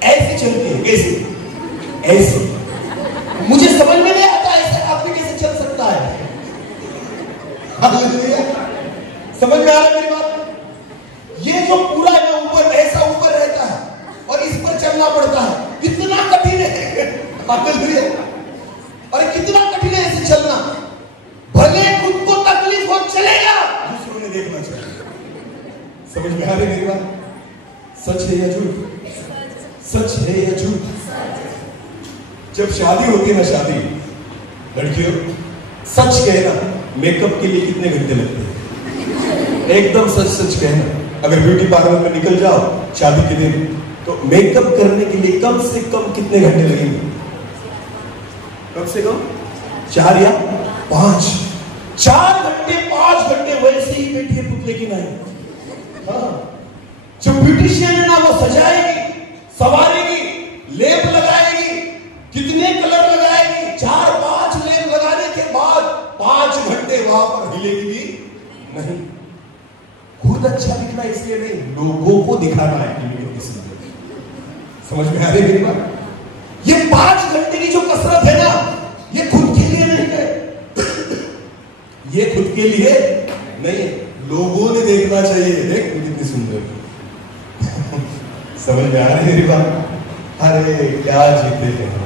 ऐसी चलती है। कैसे? ऐसे। मुझे समझ में नहीं आता ऐसे आपने कैसे चल सकता है। समझ में आ रहा है मेरी बात? ये जो पूरा है ऊपर, ऐसा ऊपर रहता है और इस पर चलना पड़ता है, कितना कठिन है। अरे कितना कठिन है ऐसे चलना। भले खुद को तकलीफ हो, चलेगा, दूसरों ने देखना चाहिए। समझ में आ रही मेरी बात? सच है या झूठ? सच है या झूठ? जब शादी होती है ना, शादी, लड़कियों सच कहना, मेकअप के लिए कितने घंटे लगते हैं? एकदम सच सच कहना। अगर ब्यूटी पार्लर में निकल जाओ शादी के दिन, तो मेकअप करने के लिए कम से कम कितने घंटे लगेंगे? कम से कम 4 या 5। 4 घंटे 5 घंटे वैसे ही बैठी है पुतले की नहीं। हाँ, जो ब्यूटिशियन है ना, वो सजाएगी, संवारेगी, लेप लगाएगी, कितने कलर लगाएगी, 4-5 लेप लगाने के बाद 5 घंटे वहां पर हिलेगी भी नहीं। खुद अच्छा दिखना इसलिए नहीं, लोगों को दिखाना है टीवी के सामने। समझ में आ रही मेरी बात? ये 5 घंटे की जो कसरत है ना, ये खुद के लिए नहीं है। ये खुद के लिए नहीं, लोगों ने देखना चाहिए। देख कितनी सुंदर। समझ में आ रही मेरी बात? अरे क्या जीते हैं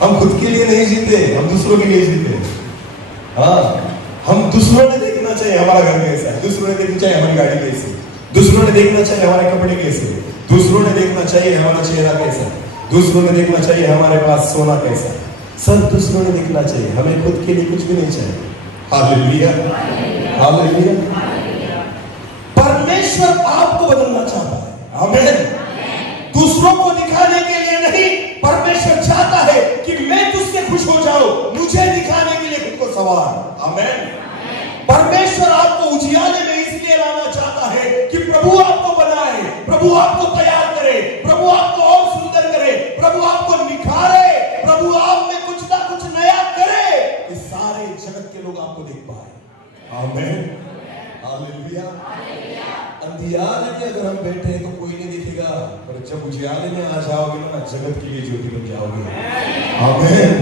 हम खुद के लिए नहीं जीते, हम दूसरों के लिए जीते। हाँ, हम दूसरों ने देखना चाहिए हमारा घर कैसा है, दूसरों ने देखना चाहिए हमारी गाड़ी कैसी, दूसरों ने देखना चाहिए हमारे कपड़े कैसे, दूसरों ने देखना चाहिए हमारा चेहरा कैसा, दूसरों ने देखना चाहिए हमारे पास सोना कैसा। सब दूसरों ने देखना चाहिए, हमें खुद के लिए कुछ भी नहीं चाहिए। हालेलुया। हालेलुया। परमेश्वर आपको बदलना चाहता है। आमीन। दूसरों को दिखाने के लिए नहीं, परमेश्वर चाहता है कि मैं तुझसे खुश हो जाऊं, मुझे दिखाने के लिए खुद को सवार। आमीन। परमेश्वर आपको उजियाले में इसलिए लाना चाहता है कि प्रभु आपको बनाए, प्रभु आपको तैयार करे, प्रभु आपको और सुंदर करे, प्रभु आपको निखारे, प्रभु आप में कुछ ना कुछ नया करे, कि सारे जगत के लोग आपको देख पाए। आमीन। हालेलुया। अंधियारे में अगर हम बैठे हैं तो कोई नहीं दिखेगा, पर जब उजियाले में आ जाओगे ना, जगत के लिए ज्योति बन जाओगे। आमीन।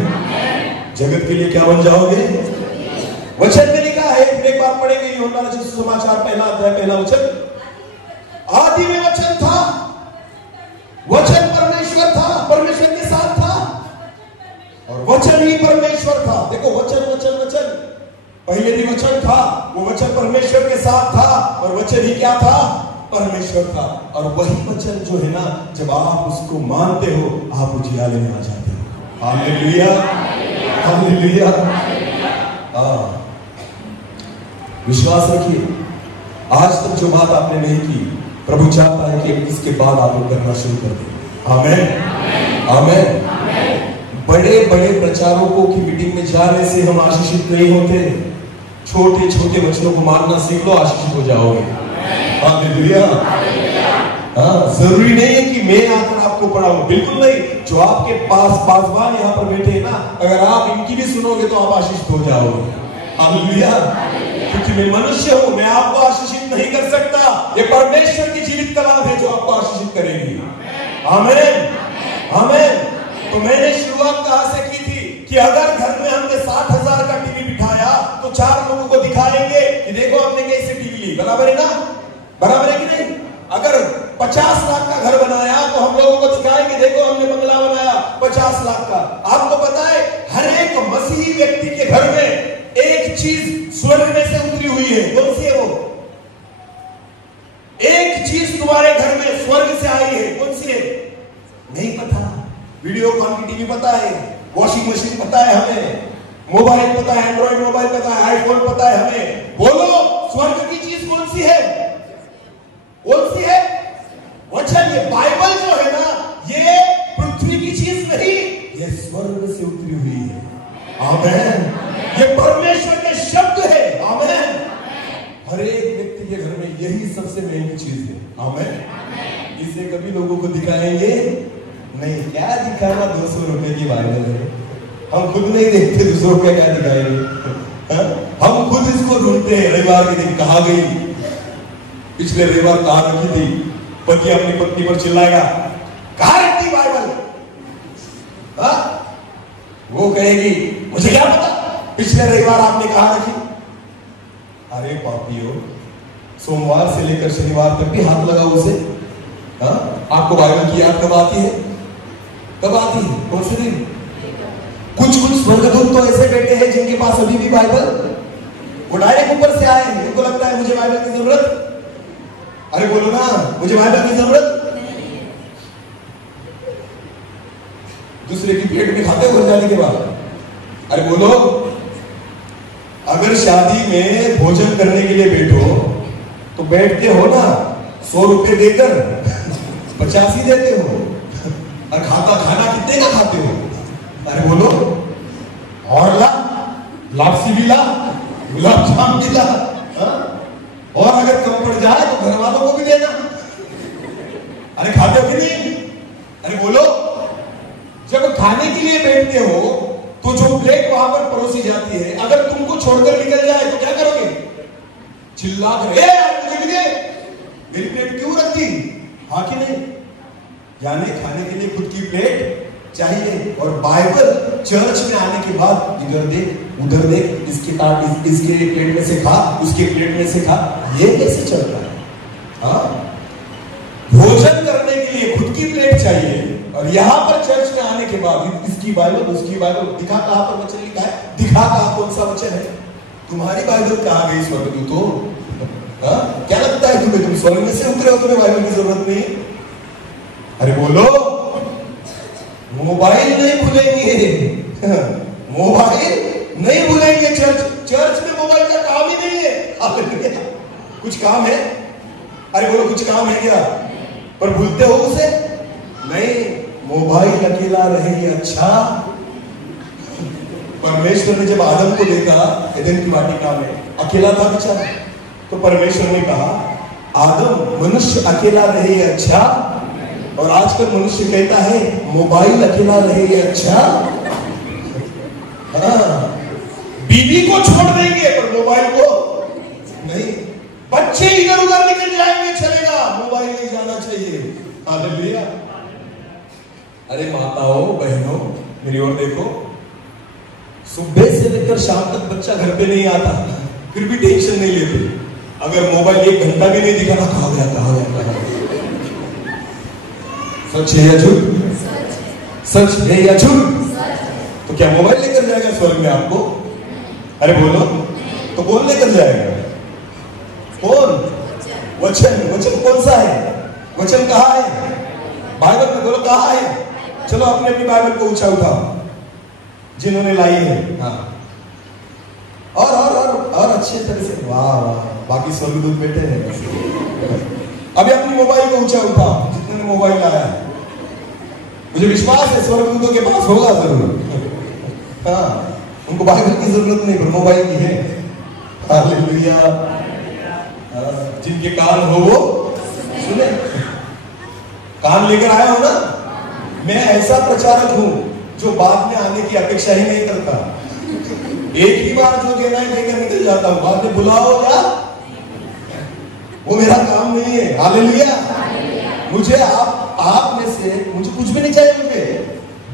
जगत के लिए क्या बन जाओगे? वचन में लिखा है, एक बार पढ़ेंगे यूहन्ना रचित सुसमाचार पहला अध्याय पहला वचन। आदि में वचन था, वचन परमेश्वर था, परमेश्वर के और वचन ही परमेश्वर था। देखो वचन वचन वचन, पहले भी वचन था, वो वचन परमेश्वर के साथ था और वचन ही क्या था? परमेश्वर था। और वही वचन जो है ना, जब आप उसको मानते हो आप उजियाले में आ जाते हो। Hallelujah hallelujah. विश्वास रखिए, आज तक जो बात आपने नहीं की, प्रभु चाहता है कि इसके बाद आप लोग करना शुरू कर दें। आमेन आमेन। बड़े बड़े प्रचारकों की मीटिंग में जाने से हम आशीषित नहीं होते। छोटे छोटे बच्चों को मारना सीख लो, आशीषित हो जाओगे। हालेलुया। हाँ, जरूरी नहीं है कि मैं आकर आपको पढ़ाऊं, बिल्कुल नहीं। जो आपके पास पासवान यहाँ पर बैठे हैं ना, अगर आप इनकी भी सुनोगे तो आप आशीषित हो जाओगे। हालेलुया। क्योंकि मैं मनुष्य हूं, मैं आपको आशीषित नहीं कर सकता। ये परमेश्वर की जीवित कलाम है जो आपको आशीषित करेगी। आमेन आमेन। तो मैंने शुरुआत कहां से की थी कि अगर घर में हमने 60,000 का टीवी बिठाया तो 4 लोगों को दिखाएंगे कि देखो हमने कैसे टीवी ली। बराबर है ना? बराबर है कि नहीं? अगर 50 लाख का घर बनाया तो हम लोगों को दिखाएंगे देखो हमने बंगला बनाया 50 लाख का। आपको पता है हर एक मसीही व्यक्ति के घर में एक चीज स्वर्ग में से उतरी हुई है। कौन सी है वो? एक चीज तुम्हारे घर में स्वर्ग से आई है। कौन सी है? नहीं पता। वीडियो कॉल की टीवी पता है, वॉशिंग मशीन पता है हमें, मोबाइल पता है, एंड्रॉइड मोबाइल पता है, आईफोन पता है हमें। बोलो स्वर्ग की चीज कौन सी है? कौन सी है? वचन। ये बाइबल जो है ना, ये पृथ्वी की चीज नहीं, ये स्वर्ग से उतरी हुई है। आमेन। ये परमेश्वर के शब्द है। आमेन। हर एक व्यक्ति के घर में यही सबसे महंगी चीज है। आमेन। इसे कभी लोगों को दिखाएंगे नहीं। क्या दिखाना? 200 रुपए की बाइबल है, हम खुद नहीं देखते, दूसरों को क्या दिखाएंगे? हम खुद इसको ढूंढते हैं। रविवार के दिन कहा गई, पिछले रविवार कहा रखी थी, पति अपनी पत्नी पर चिल्लाएगा, कहा रखती बाइबल? वो कहेगी मुझे क्या पता, पिछले रविवार आपने कहा रखी। अरे पापियों, सोमवार से लेकर शनिवार तक भी हाथ लगाओ उसे। आपको बाइबल की याद कब आती है? कब आती है? कौन से दिन? कुछ स्वर्गदूत तो ऐसे बैठे हैं जिनके पास अभी भी बाइबल, वो डायरेक्ट ऊपर से आए हैं। उनको लगता है मुझे बाइबल की जरूरत। अरे बोलो ना, मुझे बाइबल की जरूरत। दूसरे की पेट में खाते हो जाने के बाद। अरे बोलो, अगर शादी में भोजन करने के लिए बैठो तो बैठते हो ना, 100 रुपए देकर 50 ही देते हो, और खाना कितने का खाते हो? अरे बोलो, और ला, लापसी भी ला, गुलाब जामुन भी ला, और अगर कम पड़ जाए तो घर वालों को भी देना। अरे खाते हो कि नहीं? अरे बोलो, जब खाने के लिए बैठते हो तो जो प्लेट वहां पर परोसी जाती है, अगर तुमको छोड़कर निकल जाए तो क्या करोगे? चिल्ला कर मेरी प्लेट क्यों रखती? हाँ कि नहीं? यानी खाने के लिए खुद की प्लेट चाहिए। और बाइबल चर्च में आने के बाद इधर देख उधर देख, इसके प्लेट में से खा, उसके प्लेट में से खा, ये कैसे चलता है? हाँ, भोजन करने के लिए खुद की प्लेट चाहिए, और यहां पर चर्च में आने के बाद इसकी बाइबल उसकी बाइबल। दिखा कहां पर वचन लिखा है? दिखा कहां कौन सा वचन है? तुम्हारी बाइबल कहां गई स्वर्गदूतों? क्या लगता है तुम्हें? तुम स्वर्ग में से उतरे हो, तुम्हें बाइबल की जरूरत नहीं। अरे बोलो, मोबाइल नहीं भूलेंगे, मोबाइल नहीं भूलेंगे। चर्च में मोबाइल का काम ही नहीं है। कुछ काम है? अरे बोलो, कुछ काम है क्या? पर भूलते हो उसे? नहीं। मोबाइल अकेला रहे अच्छा। परमेश्वर ने जब आदम को देखा एदन की वाटिका में, अकेला था बेचारा, तो परमेश्वर ने कहा आदम, मनुष्य अकेला रहे अच्छा। और आजकल मनुष्य कहता है मोबाइल अकेला रहे अच्छा। बीवी को छोड़ देंगे पर मोबाइल को नहीं। बच्चे इधर उधर निकल जाएंगे, चलेगा, मोबाइल नहीं जाना चाहिए। हालेलुया। अरे माताओं बहनों, मेरी ओर देखो, सुबह से लेकर शाम तक बच्चा घर पे नहीं आता, फिर भी टेंशन नहीं लेते। अगर मोबाइल 1 घंटा भी नहीं दिखाना, कहा गया कहा गया। सच है या झूठ? सच है या झूठ? तो क्या मोबाइल लेकर जाएगा स्वर्ग में आपको? अरे बोलो, तो कौन लेकर जाएगा? कौन? वचन। वचन कौन सा है? वचन कहाँ है? बाइबल में। बोलो कहाँ है? चलो अपने अपनी बाइबल को ऊंचा उठाओ जिन्होंने लाई है। हाँ, और अच्छे तरह से। वाह वाह, बाकी स्वर्गदूत बैठे हैं। अभी अपनी मोबाइल को ऊंचा उठाओ जितने ने मोबाइल लाया है। मुझे विश्वास है स्वर्गदूतों के पास होगा जरूर। हाँ, उनको बाइबल की जरूरत नहीं, पर मोबाइल की है। हालेलुया। जिनके कान हो वो सुने। कान लेकर आया हो ना। मैं ऐसा प्रचारक हूं जो बाद में आने की अपेक्षा ही नहीं करता। एक ही बार जो देना है देकर निकल जाता हूं, बाद में बुलाओ या वो मेरा काम नहीं है। हालेलुया। मुझे आप में से मुझे कुछ भी नहीं चाहिए, मुझे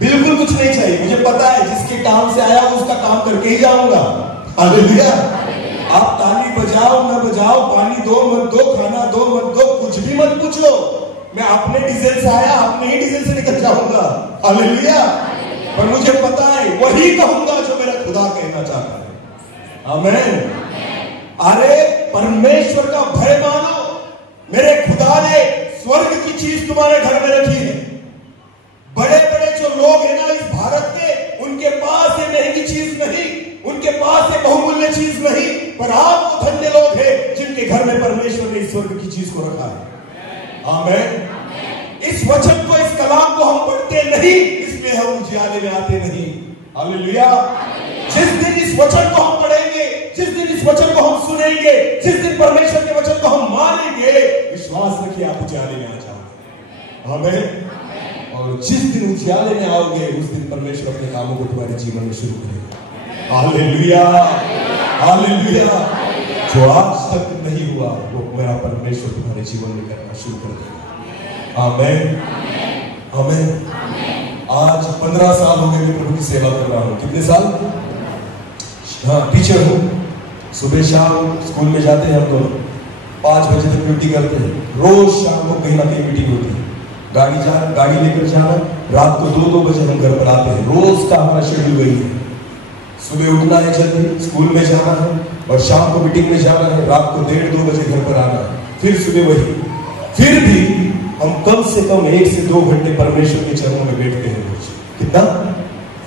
बिल्कुल कुछ नहीं चाहिए। मुझे पता है जिसके काम से आया हूं उसका काम करके ही जाऊंगा। हालेलुया। आप ताली बजाओ न बजाओ, पानी दो मत दो, खाना दो मत दो, कुछ भी मत पूछो। मैं अपने डीजल से आया, अपने ही डीजल से निकल जाऊंगा। हालेलुया। पर मुझे पता है वही कहूंगा जो मेरा खुदा कहना चाहता है। आमीन। अरे परमेश्वर का भय मानो। मेरे खुदा ने स्वर्ग की चीज तुम्हारे घर में रखी है। बड़े बड़े जो लोग हैं ना इस भारत के, उनके पास ये महंगी चीज नहीं, उनके पास ये बहुमूल्य चीज नहीं, पर आप तो धन्य लोग हैं जिनके घर में परमेश्वर ने इस स्वर्ग की चीज को रखा है। आमीन। इस वचन को, इस कलाम को हम पढ़ते नहीं, इसलिए हम उजियाले में आते नहीं। हालेलुया। जिस दिन इस वचन को हम पढ़ेंगे, जिस दिन इस वचन को हम सुनेंगे, जिस दिन परमेश्वर के वचन को हम मानेंगे, विश्वास रखिए आप उजियाले में आ जाओगे। आमीन। और जिस दिन उजियाले में आओगे उस दिन परमेश्वर अपने कामों को तुम्हारे जीवन में शुरू करेगा। हालेलुया। हालेलुया। जो आज तक नहीं हुआ वो मेरा परमेश्वर तुम्हारे जीवन में करना शुरू कर देगा। आमीन। आमीन। आज 15 साल हो गए मैं प्रभु की सेवा कर रहा हूँ। कितने साल? हाँ, टीचर हूँ। सुबह शाम स्कूल में जाते हैं हम दोनों, 5 बजे तक ड्यूटी करते हैं। रोज शाम को कहीं ना कहीं मीटिंग होती है। गाड़ी लेकर जाना, रात को 2-2 बजे हम घर पर आते हैं। रोज का हमारा शेड्यूल वही है। सुबह उठना है जल्दी, स्कूल में जाना है, और शाम को मीटिंग में जाना है, रात को 1:30-2 बजे घर पर आना है, फिर सुबह वही। फिर भी हम कम से कम 1 से 2 घंटे परमेश्वर के चरणों में बैठते हैं रोज। कितना?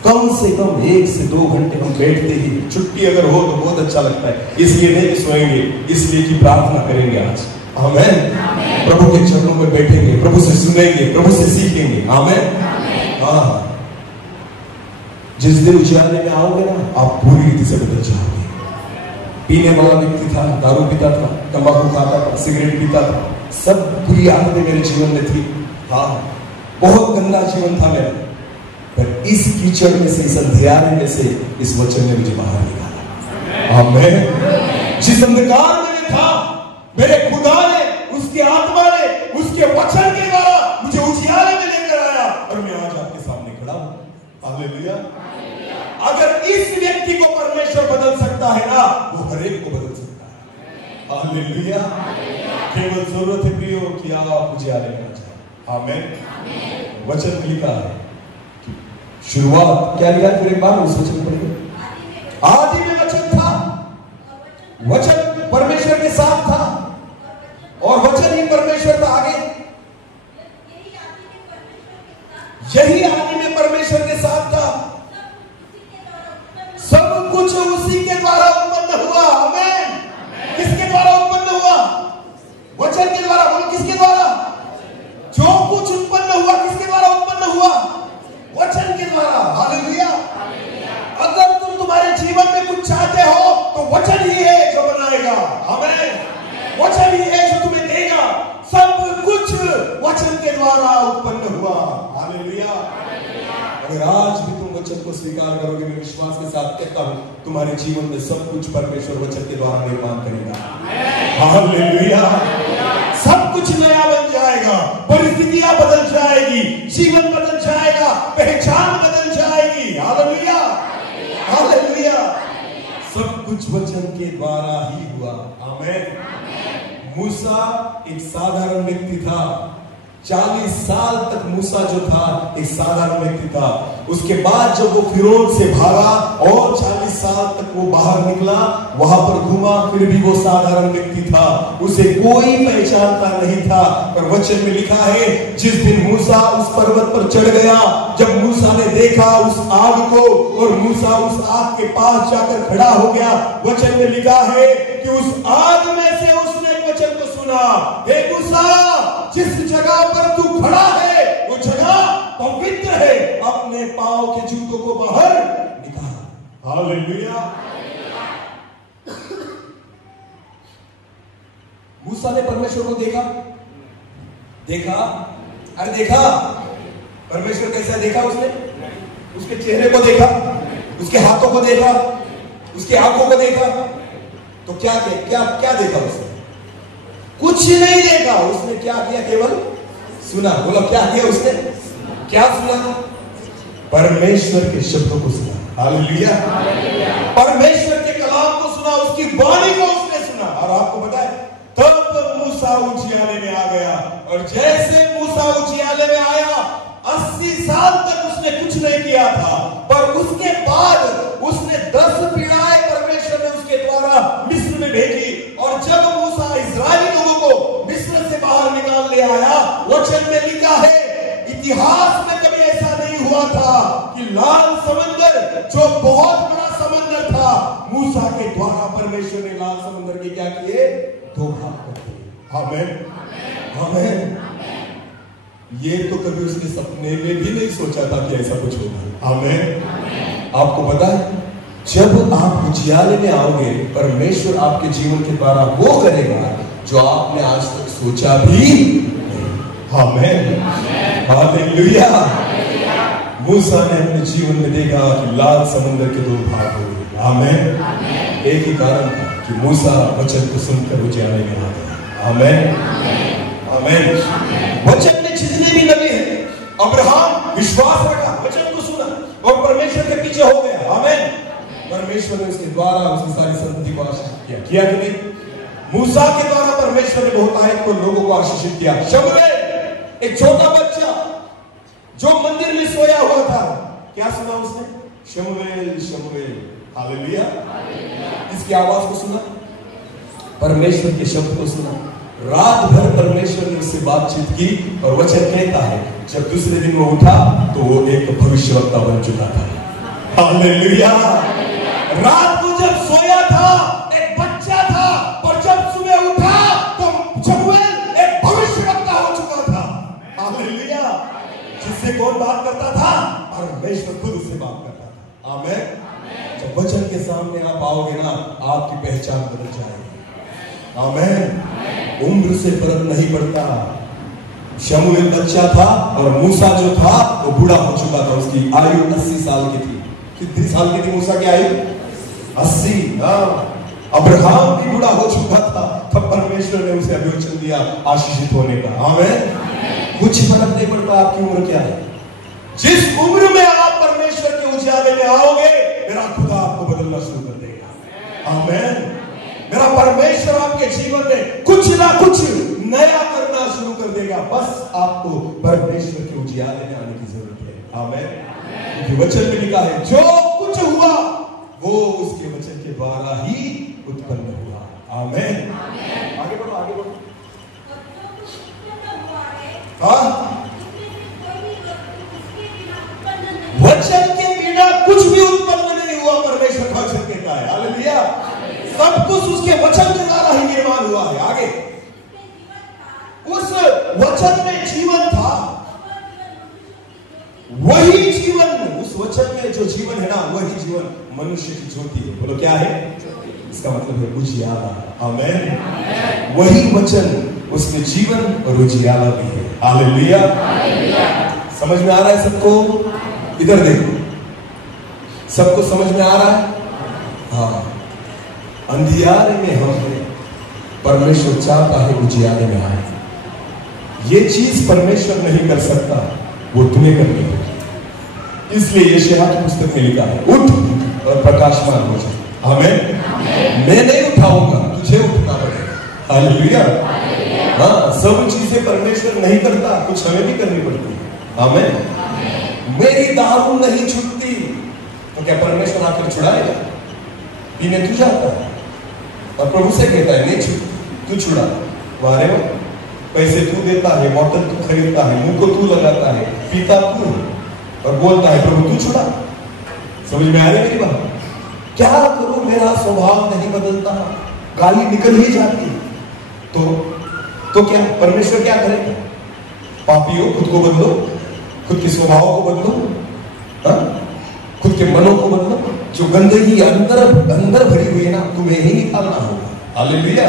कम से कम 1 से 2 घंटे हम बैठते ही। छुट्टी अगर हो तो बहुत अच्छा लगता है, इसलिए नहीं सोएंगे, इसलिए कि प्रार्थना करेंगे आज। आमीन। प्रभु के चरणों में बैठेंगे, प्रभु से सुनेंगे, प्रभु से सीखेंगे। आमीन। हाँ, जिस दिन उजियाले में आओगे ना, आप पूरी रीति से बदल जाओगे। पीने वाला व्यक्ति था, दारू पीता था, तंबाकू खाता था, सिगरेट पीता था, सब बुरी आदतें मेरे जीवन में थी। हाँ, बहुत गंदा जीवन था मेरा, पर इस कीचड़ में से, इस अंधियारे में से इस वचन ने मुझे बाहर निकाला। आमीन। जिस अंधकार में मैं था, मेरे खुदा ने, उसकी आत्मा ने, उसके वचन के द्वारा मुझे उजियारे में लेकर आया, और मैं आज आपके सामने खड़ा हूं। हालेलुया। अगर इस व्यक्ति को परमेश्वर बदल सकता है ना, वो हर एक को बदल सकता है। हालेलुया। केवल जरूरत है प्रियो कि आप उजियारे में आ जाओ। आमीन। वचन लिखा है, शुरुआत क्या लिखा है? फिर एक बार उस वचन पढ़िए। आदि में वचन था, वचन परमेश्वर के साथ था, और वचन ही परमेश्वर था। आगे, यही आदि में परमेश्वर के साथ था, सब कुछ उसी के द्वारा उत्पन्न हुआ। आमीन। किसके द्वारा उत्पन्न हुआ? वचन के द्वारा। बोलो, किसके द्वारा? जो कुछ उत्पन्न हुआ किसके द्वारा उत्पन्न हुआ? वचन के द्वारा। हालेलुया। अगर तुम तुम्हारे जीवन में कुछ चाहते हो तो वचन ही है जो बनाएगा। आमीन। वचन ही है जो तुम्हें देगा। सब कुछ वचन के द्वारा उत्पन्न हुआ। हालेलुया। अगर आज भी तुम वचन को स्वीकार करोगे, मैं विश्वास के साथ कहता हूं, तुम्हारे जीवन में सब कुछ परमेश्वर वचन के द्वारा निर्माण करेगा। हालेलुया। सब कुछ नया बन जाएगा, परिस्थितियां बदल जाएगी, जीवन बदल जाएगा, पहचान बदल जाएगी। हालेलुया। हालेलुया। सब कुछ वचन के द्वारा ही हुआ। आमीन। मूसा एक साधारण व्यक्ति था, 40 साल तक मूसा जो था एक साधारण व्यक्ति था। उसके बाद जब वो फिरौन से भागा और 40 साल तक वो बाहर निकला, वहां पर घूमा, फिर भी वो साधारण व्यक्ति था, उसे कोई पहचानता नहीं था। पर वचन में लिखा है जिस दिन मूसा उस पर्वत पर चढ़ गया, जब मूसा ने देखा उस आग को और मूसा उस आग के पास जाकर खड़ा हो गया, वचन में लिखा है कि उस आग में से उसने वचन को सुना, हे मूसा, जिस जगह पर तू खड़ा है वो जगह पवित्र है, अपने पांव के जूतों को बाहर निकाल। हालेलुया। मूसा ने परमेश्वर को देखा, अरे देखा परमेश्वर कैसा देखा उसने? उसके चेहरे को देखा, उसके हाथों को देखा, उसकी आंखों को देखा, तो क्या देखा उसने? कुछ नहीं देखा। उसने क्या किया? केवल सुना। बोला क्या किया उसने? क्या सुना? परमेश्वर के शब्दों को सुना। हालेलुया। परमेश्वर के कलाम को सुना, उसकी वाणी को उसने सुना। और आपको पता है तब मूसा उजियाले में आ गया, और जैसे मूसा उजियाले में आया 80 साल तक उसने कुछ नहीं किया था, पर उसके बाद उसने 10 पीड़ाएं परमेश्वर ने उसके द्वारा मिस्र में भेजी। और जब मूसा इस्राएली लोगों को मिस्र से बाहर निकाल ले आया, वचन में लिखा है इतिहास में कभी ऐसा नहीं हुआ था कि लाल समंदर जो बहुत बड़ा समंदर था, मूसा के द्वारा परमेश्वर ने लाल समंदर के क्या किए? 2 भाग कर दिए। आमीन, आमीन। ये तो कभी उसने सपने में भी नहीं सोचा था कि ऐसा कुछ होगा। आमीन। आपको पता है जब आप उजियाले में आओगे, परमेश्वर आपके जीवन के द्वारा वो करेगा जो आपने आज तक सोचा भी नहीं। आमीन, हालेलुया। मूसा ने अपने जीवन में देखा कि लाल समंदर के 2 भाग हो गए। आमीन। एक ही कारण था कि मूसा वचन को सुनकर उजियाले में आ गया। आमीन, आमीन। वचन में जितने भी नबी हैं, अब्राहम विश्वास रखा, वचन को सुना और परमेश्वर के पीछे हो गया। आमीन। परमेश्वर ने उसके द्वारा उसकी सारी संतति को आशीषित किया कि नहीं? मूसा के द्वारा परमेश्वर ने बहुतायत को लोगों को आशीषित किया। शमूएल एक छोटा बच्चा जो मंदिर में सोया हुआ था, क्या सुना उसने? शमूएल, शमूएल। हालेलुया। इसकी आवाज को सुना, परमेश्वर के शब्द को सुना। रात भर परमेश्वर ने उससे बातचीत की और वचन कहता है जब दूसरे दिन वो उठा तो वो एक भविष्यवक्ता बन चुका था। हालेलुया। रात को जब सोया था एक बच्चा था, और जब सुबह उठा तो शमूएल एक भविष्यवक्ता हो चुका था। हालेलुया। जिससे कौन बात करता था? परमेश्वर खुद उससे बात करता था। आमीन। जब वचन के सामने आप आओगे ना, आपकी पहचान बदल जाएगी। आमीन। उम्र से फर्क नहीं पड़ता। शमूएल बच्चा था और मूसा जो था वो बूढ़ा हो चुका था, उसकी आयु 80 साल की थी। कितनी साल की थी मूसा की आयु? 80। अब्राहम भी बूढ़ा हो चुका था, तब परमेश्वर ने उसे अभिवचन दिया आशीषित होने का। आमीन। कुछ फर्क नहीं पड़ता आपकी उम्र क्या है। जिस उम्र में आप परमेश्वर के उजियाले में आओगे, मेरा खुदा आपको बदलना शुरू कर देगा। आमीन। मेरा परमेश्वर आपके जीवन में कुछ ना कुछ नया करना शुरू कर देगा। बस आपको परमेश्वर के उजियाले में आने की जरूरत है। आमीन। वचन में लिखा है जो कुछ हुआ वो उसके वचन के द्वारा ही उत्पन्न हुआ। आमीन। आगे बढ़ो, आगे बढ़ो। वचन के बिना कुछ भी उत्पन्न नहीं हुआ। परमेश्वर का वचन कहता है। हालेलुया। सब कुछ उसके वचन के द्वारा ही निर्माण हुआ है। आगे उस वचन में जीवन था, वही जीवन, उस वचन में जो जीवन है ना, वही जीवन मनुष्य की ज्योति है। बोलो क्या है? इसका मतलब है उजियाला। आमीन। वही वचन उसके जीवन और उजियाला भी है। हालेलुया। समझ में आ रहा है सबको? इधर देखो, सबको समझ में आ रहा है? हाँ। अंधियारे में हम हैं, परमेश्वर चाहता है उजियाले में आए। ये चीज परमेश्वर नहीं कर सकता, वो तुम्हें करनी है। इसलिए यशायाह की पुस्तक में लिखा है उठ और प्रकाशमान हो जा। आमीन। मैं नहीं उठाऊंगा, तुझे उठना पड़ेगा। हालेलुया। हाँ, सब चीजें परमेश्वर नहीं करता, कुछ हमें भी करनी पड़ती है। आमीन। मेरी दारू नहीं छूटती, तो क्या परमेश्वर आकर छुड़ाएगा? पीने तू जाता है और प्रभु से कहता है नहीं छूट, तू छुड़ा। वारे वो पैसे तू देता है, बोतल तू खरीदता है, मुंह को तू लगाता है, पीता तू और बोलता है प्रभु तू छुड़ा। समझ में आ रही मेरी बात? क्या करूं, मेरा स्वभाव नहीं बदलता, गाली निकल ही जाती। तो क्या परमेश्वर क्या करेगा? पापियों, खुद को बदलो, खुद के स्वभाव को बदलो, खुद के मनों को बदलो। जो गंदगी अंदर भरी हुई है ना, तुम्हें ही निकालना होगा। हालेलुया।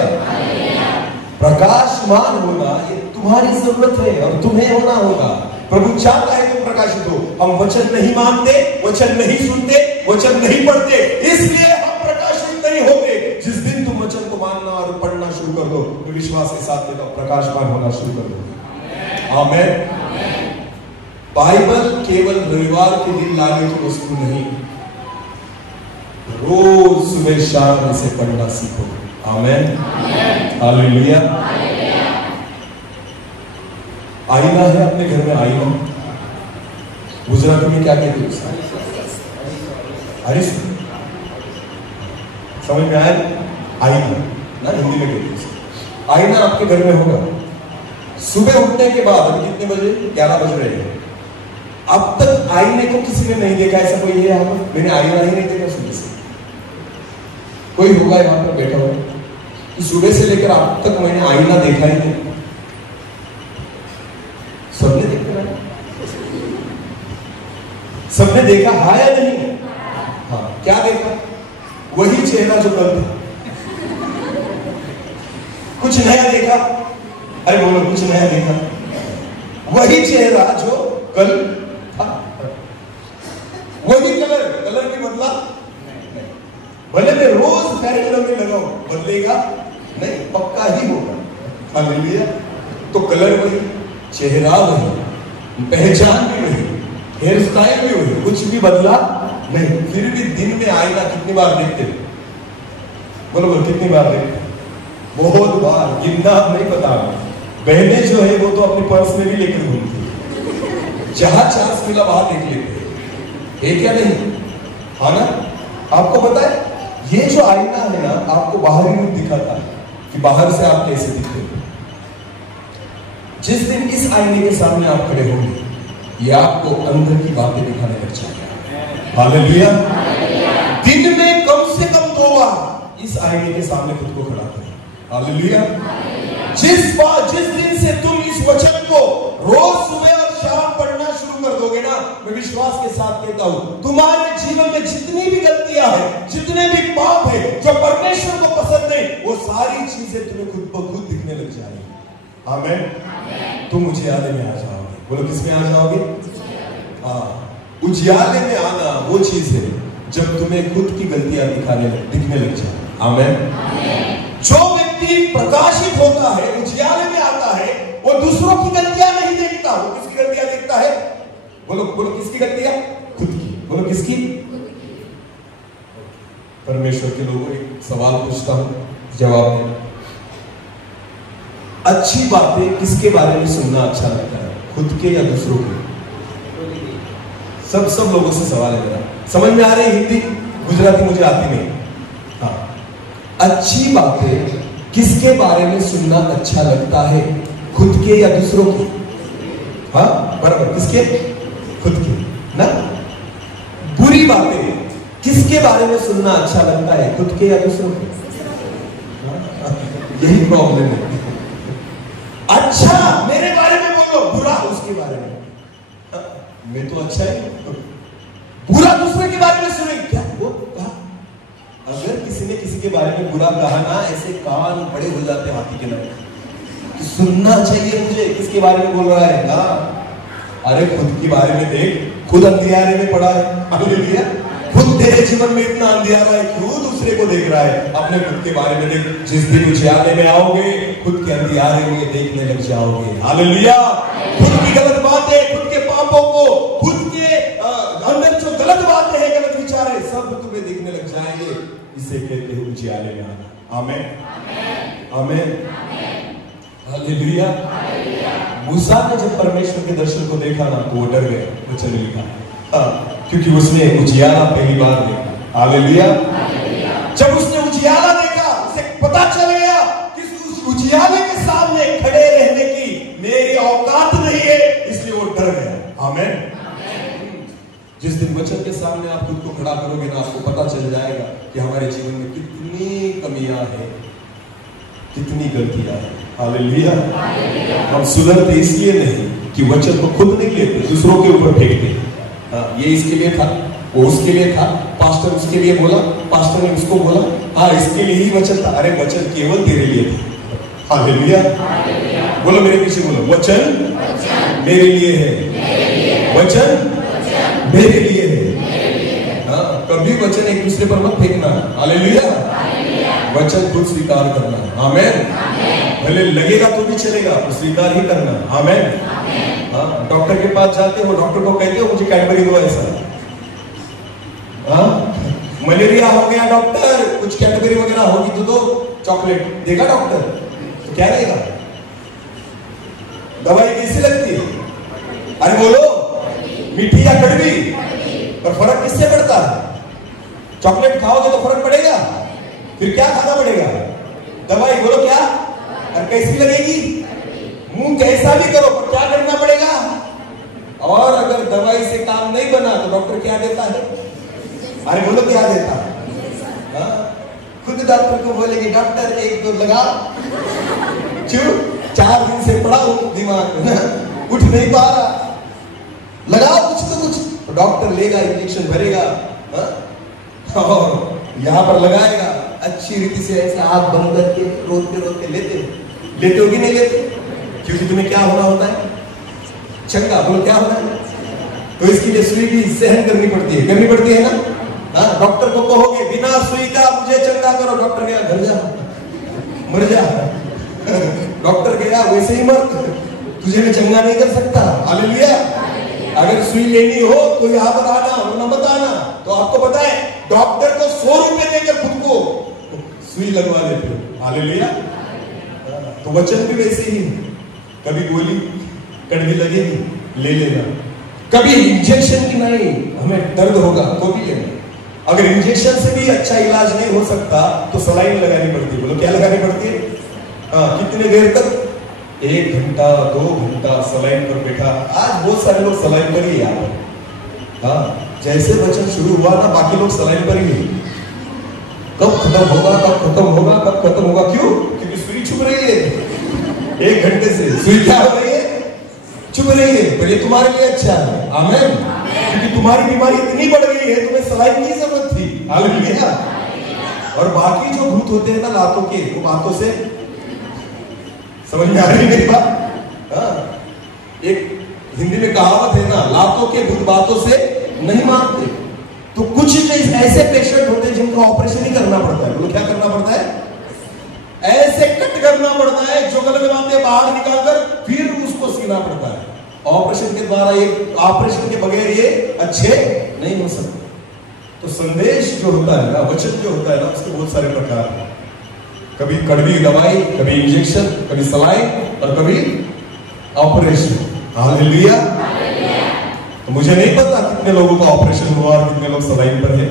प्रकाशमान होना ये तुम्हारी जरूरत है और तुम्हें होना होगा। प्रभु चाहता है तुम प्रकाशित हो। हम वचन नहीं मानते, वचन नहीं सुनते, वचन नहीं पढ़ते, इसलिए हम प्रकाशित नहीं होते। जिस दिन तुम वचन को मानना और पढ़ना शुरू कर दो, तो विश्वास के साथ प्रकाशमान होना शुरू कर दो। आमीन। बाइबल केवल रविवार के दिन लाने की वस्तु नहीं, रोज सुबह शाम इसे पढ़ना सीखो। आमीन। हालेलुया। आईना है अपने घर में, आईना गुजराती में क्या कहते हैं? हरीश, समझ में आया? आईना ना हिंदी में कहते हैं। आईना आपके घर में होगा। सुबह उठने के बाद, अभी कितने बजे? 11 बज रहे हैं। अब तक आईने को किसी ने नहीं देखा, ऐसा कोई है यहाँ पर? मैंने आईना ही नहीं देखा सुबह से। कोई होगा यहाँ पर बैठा हुआ कि सुबह से लेकर अब तक मैंने आईना देखा ही नहीं? सबने देखा है? सबने देखा है या नहीं? हाँ, क्या देखा? वही चेहरा जो कल था। कुछ नया देखा? अरे बोलो, कुछ नया देखा? वही चेहरा जो कल था, वही कलर भी बदला? भले मैं रोज फेयर में लगाऊं, बदलेगा नहीं, पक्का ही होगा। हालेलुया। तो कलर वही, चेहरा वही, पहचान भी वही, हेयर स्टाइल भी वही, कुछ भी बदला नहीं। फिर भी दिन में आईना कितनी बार देखते? बोलो कितनी बार देखते? बहुत बार, गिनना नहीं पता। बहनें जो है वो तो अपने पर्स में भी लेकर घूमती, जहां चांस मिला वहां देख लेते हैं, क्या नहीं? हाँ ना? आपको पता है ये जो आईना है ना, आपको बाहरी रूप दिखाता है कि बाहर से आप कैसे दिखते हो। जिस दिन इस आईने के सामने आप खड़े होंगे, ये आपको अंदर की बातें दिखाने लग जाएगा। हालेलुया। दिन में कम से कम 2 बार इस आईने के सामने खुद को खड़ा करें। हालेलुया। जिस दिन से तुम इस वचन को रोज सुबह और शाम पढ़ना शुरू कर दोगे ना, मैं विश्वास के साथ कहता हूं, तुम्हारे जीवन में जितनी भी गलतियां हैं, जितने भी पाप है जो परमेश्वर को पसंद नहीं, वो सारी चीजें तुम्हें खुद ब खुद दिखने लग जाएगी। आमीन। तुम उजियाले में आ जाओगे। बोलो किस में आ जाओगे? हाँ, उजियाले में आना वो चीज है जब तुम्हें खुद की गलतियां दिखने लग जाए। आमीन। जो व्यक्ति प्रकाशित होता है, उजियाले में आता है, वो दूसरों की गलतियां नहीं देखता। वो किसकी गलतियां देखता है? बोलो किसकी गलतियां? खुद की। बोलो किसकी? परमेश्वर के लोगों, एक सवाल पूछता हूं, जवाब दें। अच्छी बातें किसके बारे में सुनना अच्छा लगता है, खुद के या दूसरों के? सब लोगों से सवाल है मेरा। समझ में आ रही हिंदी? गुजराती मुझे आती नहीं। हाँ, अच्छी बातें किसके बारे में सुनना अच्छा लगता है, खुद के या दूसरों की? हाँ, बराबर, किसके? खुद के ना। बुरी बातें किसके बारे में सुनना अच्छा लगता है, खुद के या दूसरों के? यही प्रॉब्लम है। अच्छा मेरे बारे में बोलो, बुरा उसके बारे में। मैं तो अच्छा है, बुरा दूसरे के बारे में सुने क्या? वो कहा, अगर किसी ने किसी के बारे में बुरा कहा ना, ऐसे कान बड़े हो जाते हाथी के लगे। सुनना चाहिए मुझे, किसके बारे में बोल रहा है ना? अरे खुद के बारे में देख, खुद अंधियारे में पड़ा है। हालेलुया। खुद तेरे जीवन में इतना अंधियारा है, क्यों दूसरे को देख रहा है? अपने खुद के बारे में देख। जिस दिन उजियाले में आओगे, खुद के अंधियारे में देखने लग जाओगे। हालेलुया। खुद की गलत बातें, खुद के पापों को, खुद के अंदर जो गलत बातें हैं, गलत विचार है, सब तुम्हें दिखने लग जाएंगे। इसे कहते हैं उजियाले में आना। आमीन। आमीन। हालेलुया। मूसा ने जब परमेश्वर के दर्शन को देखा ना तो वो डर गया, वचन लिखा, क्योंकि उसने उजियाला पहली बार देखा। हालेलुया। जब उसने उजियाला देखा, उसे पता चल गया कि उस उजियाले के सामने खड़े रहने की मेरी औकात नहीं है, इसलिए वो डर गया। आमीन। जिस दिन वचन के सामने आप खुद को खड़ा करोगे ना, आपको पता चल जाएगा कि हमारे जीवन में कितनी कमियां हैं, कितनी गलतियां हैं। हालेलुया। हम सुधरते इसलिए नहीं कि वचन को खुद नहीं लेते, दूसरों के ऊपर फेंकते। ये इसके लिए था, वो उसके लिए था, पास्टर उसके लिए बोला, पास्टर ने उसको बोला, हाँ इसके लिए ही वचन था। अरे वचन केवल तेरे लिए था। हालेलुया। बोलो मेरे पीछे बोलो, वचन मेरे लिए है, वचन मेरे लिए है। हाँ, कभी वचन एक दूसरे पर मत फेंकना। हालेलुया। वचन खुद स्वीकार करना। आमीन। भले लगेगा तो भी चलेगा, तो स्वीकार ही करना। आमीन। हाँ, डॉक्टर के पास जाते हो, डॉक्टर को कहते हो मुझे कैडबरी दो ऐसा। हाँ, मलेरिया हो गया डॉक्टर, कुछ कैडबरी वगैरह होगी तो दो चॉकलेट, देगा डॉक्टर? तो क्या देगा? दवाई कैसी लगती है? अरे बोलो, मीठी या कड़वी? पर फर्क किससे पड़ता है? चॉकलेट खाओगे तो फर्क पड़ेगा, फिर क्या खाना पड़ेगा? दवाई। बोलो क्या? और कैसी लगेगी? मुंह कैसा भी करो, पर क्या करना पड़ेगा? और अगर दवाई से काम नहीं बना तो डॉक्टर क्या देता है? अरे बोलो क्या देता है? खुद डॉक्टर को बोलेगी डॉक्टर एक दो लगा, क्यों? 4 दिन से पड़ा हूं, दिमाग में उठ नहीं पा रहा, लगाओ कुछ तो कुछ। तो डॉक्टर लेगा, इंजेक्शन भरेगा, और यहां पर लगाएगा, अच्छी रीति से ऐसे आंख बंद करके रोते रोते लेते हो कि नहीं लेते? क्योंकि तुम्हें क्या होना होता है? चंगा। बोलो क्या होना है? तो इसके लिए सुई भी सहन करनी पड़ती है ना। हाँ, डॉक्टर को कहोगे बिना सुई का मुझे चंगा करो, डॉक्टर गया घर जा, मर जा। डॉक्टर गया वैसे ही मर, तुझे मैं चंगा नहीं कर सकता। हालेलुया। अगर सुई लेनी हो तो यहाँ पर आना, वरना मत आना। तो आपको पता है डॉक्टर को 100 रुपए देकर खुद को सुई लगवा लेते हो। हालेलुया। तो वचन भी वैसे ही, कभी गोली कड़वी लगेगी ले लेना, कभी इंजेक्शन की नहीं, हमें दर्द होगा तो भी लेना। अगर इंजेक्शन से भी अच्छा इलाज नहीं हो सकता तो सलाइन लगानी पड़ती है। बोलो क्या लगानी पड़ती है? कितने देर तक? 1 घंटा 2 घंटा सलाइन पर बैठा। आज बहुत सारे लोग सलाइन पर ही यार। हाँ, जैसे वचन शुरू हुआ ना, बाकी लोग सलाइन पर ही। कब खत्म होगा, कब खत्म होगा, कब खत्म होगा? क्यों? क्योंकि सुई छुप रही है 1 घंटे से। सुई क्या हो रही है? छुप रही है। पर ये तुम्हारे लिए अच्छा है। आमीन। क्योंकि तुम्हारी बीमारी इतनी बढ़ गई है, तुम्हें सलाइन की जरूरत थी। हालेलुया। और बाकी जो भूत होते हैं ना लातों के, वो बातों से, समझ में आ रही है मेरी बात? हाँ, एक हिंदी में कहावत है ना, लातों के भूत बातों से नहीं मानते। तो कुछ ऐसे पेशेंट होते हैं जिनको ऑपरेशन ही करना पड़ता है। बोलो क्या करना पड़ता है? ऐसे कट करना पड़ता है, जो गलत बातें बाहर निकालकर फिर उसको सीना पड़ता है। ऑपरेशन के द्वारा, एक ऑपरेशन के बगैर ये अच्छे नहीं हो सकते। तो संदेश जो होता है ना, वचन जो होता है ना, उसके बहुत सारे प्रकार हैं। कभी कड़वी दवाई, कभी इंजेक्शन, कभी सलाइन और कभी ऑपरेशन। हालेलुया। तो मुझे नहीं पता कितने लोगों का ऑपरेशन हुआ और कितने लोग सलाइन पर है,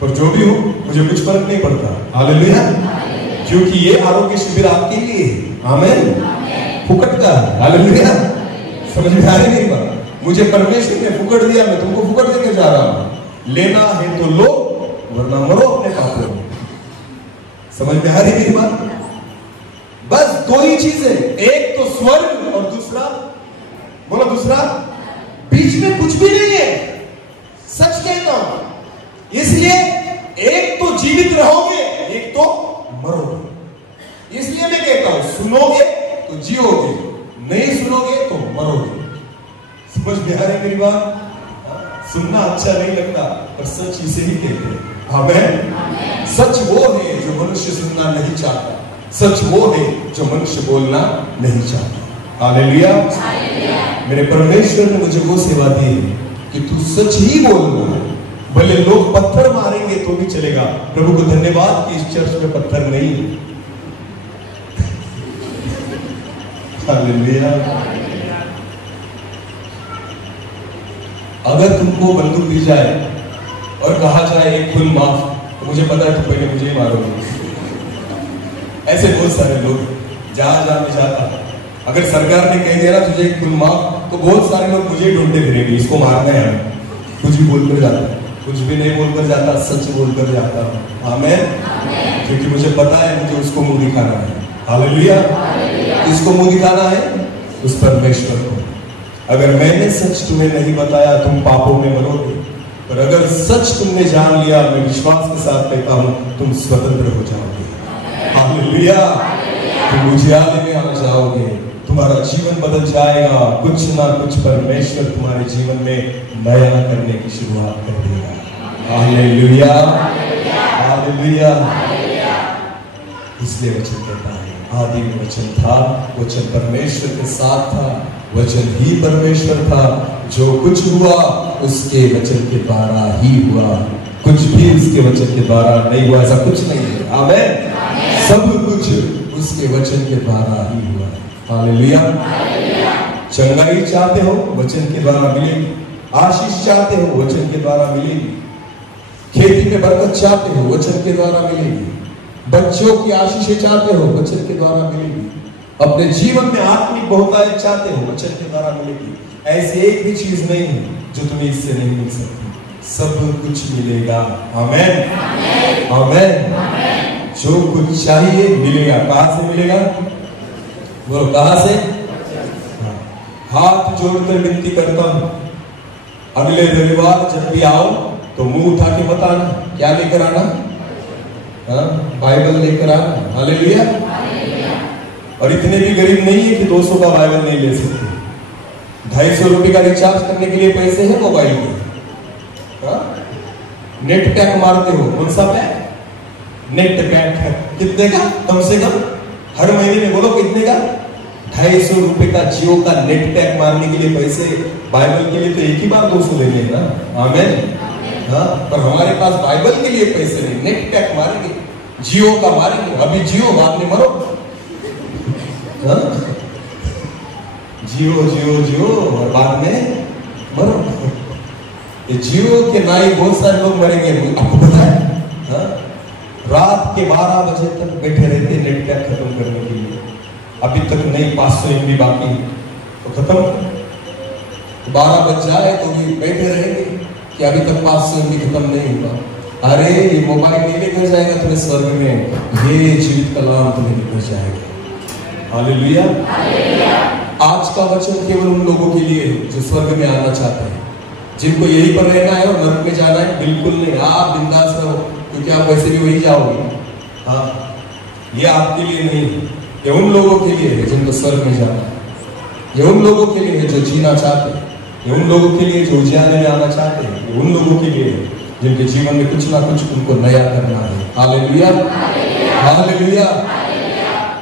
पर जो भी हो मुझे कुछ फर्क नहीं पड़ता। हालेलुया। क्योंकि ये आरोग्य शिविर आपके लिए है। आमीन। फुकट का। हालेलुया। समझ में आ रही मेरी बात? मुझे परमेश्वर ने फुकट दिया, मैं तुमको फुकट देके जा रहा हूं। लेना है तो लो, वरना मरो अपने पापों में। समझ में आ रही मेरी बात? बस 2 ही चीज है, एक तो स्वर्ग और दूसरा, बोलो दूसरा, बीच में कुछ भी नहीं है। सच कहता हूं। इसलिए एक तो जीवित रहोगे, एक तो मरोगे। इसलिए मैं कहता हूं, सुनोगे तो जियोगे, नहीं सुनोगे तो मरोगे। समझ में आ रही मेरी बात? सुनना अच्छा नहीं लगता, पर सच इसे ही कहते हैं। आमीन। सच वो है जो मनुष्य सुनना नहीं चाहता, सच वो है जो मनुष्य बोलना नहीं चाहता। हालेलुया। मेरे परमेश्वर ने मुझे वो सेवा दी है कि तू सच ही बोलना। भले लोग पत्थर मारेंगे तो भी चलेगा। प्रभु को धन्यवाद कि इस चर्च में पत्थर नहीं है। हालेलुया। अगर तुमको बंदूक दी जाए और कहा जाए एक खून माफ, तो मुझे पता है तुम पहले मुझे ही मारोगे। ऐसे बहुत सारे लोग जहां जहां में जाता, अगर सरकार ने कह दिया ना तुझे एक खून माफ, तो बहुत सारे लोग मुझे ढूंढते फिरेंगे, इसको मारना है हमें। कुछ भी बोलकर जाता, कुछ भी नहीं बोलकर जाता, सच बोलकर जाता हूं। आमीन। क्योंकि मुझे पता है मुझे उसको मुंह दिखाना है। हालेलुया। किसको मुंह दिखाना है? उस परमेश्वर को। अगर मैंने सच तुम्हें नहीं बताया तुम पापों में मरोगे, पर अगर सच तुमने जान लिया, मैं विश्वास के साथ कहता हूं, तुम स्वतंत्र हो जाओगे। हालेलुया। तुम उजियाले में आ जाओगे, तुम्हारा जीवन बदल जाएगा। कुछ ना कुछ परमेश्वर तुम्हारे जीवन में नया करने की शुरुआत कर देगा। हालेलुया। हालेलुया। इसलिए वचन कहता है, आदि में वचन था, वचन परमेश्वर के साथ था, वचन ही परमेश्वर था। जो कुछ हुआ उसके वचन के द्वारा ही हुआ, कुछ भी उसके वचन के द्वारा नहीं हुआ। ऐसा कुछ नहीं है। आमीन। सब कुछ उसके वचन के द्वारा ही हुआ। हालेलुया। चंगाई चाहते हो, वचन के द्वारा मिलेगी। आशीष चाहते हो, वचन के द्वारा मिलेगी। खेती में बरकत चाहते हो, वचन के द्वारा मिलेगी। बच्चों की आशीषें चाहते हो, वचन के द्वारा मिलेगी। अपने जीवन में आत्मिक बहुतायत चाहते हो, वचन के द्वारा मिलेगी। ऐसी एक भी चीज नहीं है जो तुम्हें इससे नहीं मिल सकती, सब कुछ मिलेगा। आमीन। आमीन। जो कुछ चाहिए मिलेगा। कहां से मिलेगा? बोलो कहां से? हाथ जोड़कर विनती करता हूं, अगले रविवार जब भी आओ तो मुंह उठा के बताना, क्या लेकर आना? बाइबल लेकर आना। हालेलुया। और इतने भी गरीब नहीं है कि 200 का बाइबल नहीं ले सकते। 250 रुपए का रिचार्ज करने के लिए पैसे है मोबाइल में। नेट पैक मारते हो, कौन सा पैक? नेट पैक है। कितने का? कम से कम हर महीने में बोलो कितने का? 250 रुपए का जियो का नेट पैक मारने के लिए पैसे। बाइबल के लिए तो एक ही बार 200 लेंगे ना। आमीन। हाँ, पर हमारे पास बाइबल के लिए पैसे नहीं, नेट पैक मारेंगे, जियो का मारेंगे। अभी जियो, बाद में मरो। जियो जियो जियो और बाद में मरो। ये जियो के नाई बहुत सारे लोग मरेंगे, आपको पता है? रात के 12 बजे तक बैठे रहते नेट पैक खत्म करने के लिए। अभी तक नहीं 500 MB बाकी, तो खत्म। 12 बज जाए तो भी बैठे रहेंगे कि अभी तक 500 MB खत्म नहीं हुआ। अरे ये मोबाइल नहीं लेकर जाएगा तुम्हें स्वर्ग में, ये जीवित कलाम तुम्हें लेकर जाएगा। हालेलुया। आज का वचन केवल उन लोगों के लिए है जो स्वर्ग में आना चाहते हैं, जिनको यहीं पर रहना है और नरक में जाना है। बिल्कुल नहीं, आप बिंदास रहो, क्योंकि आप वैसे भी वही जाओगे। हाँ, ये आपके लिए नहीं है, ये उन लोगों के लिए है जिनको स्वर्ग में जाना है। ये उन लोगों के लिए है जो जीना चाहते हैं। ये उन लोगों के लिए जो उजियाले में आना चाहते हैं। ये उन लोगों के लिए है जिनके जीवन में कुछ ना कुछ उनको नया करना है। हालेलुया। हालेलुया।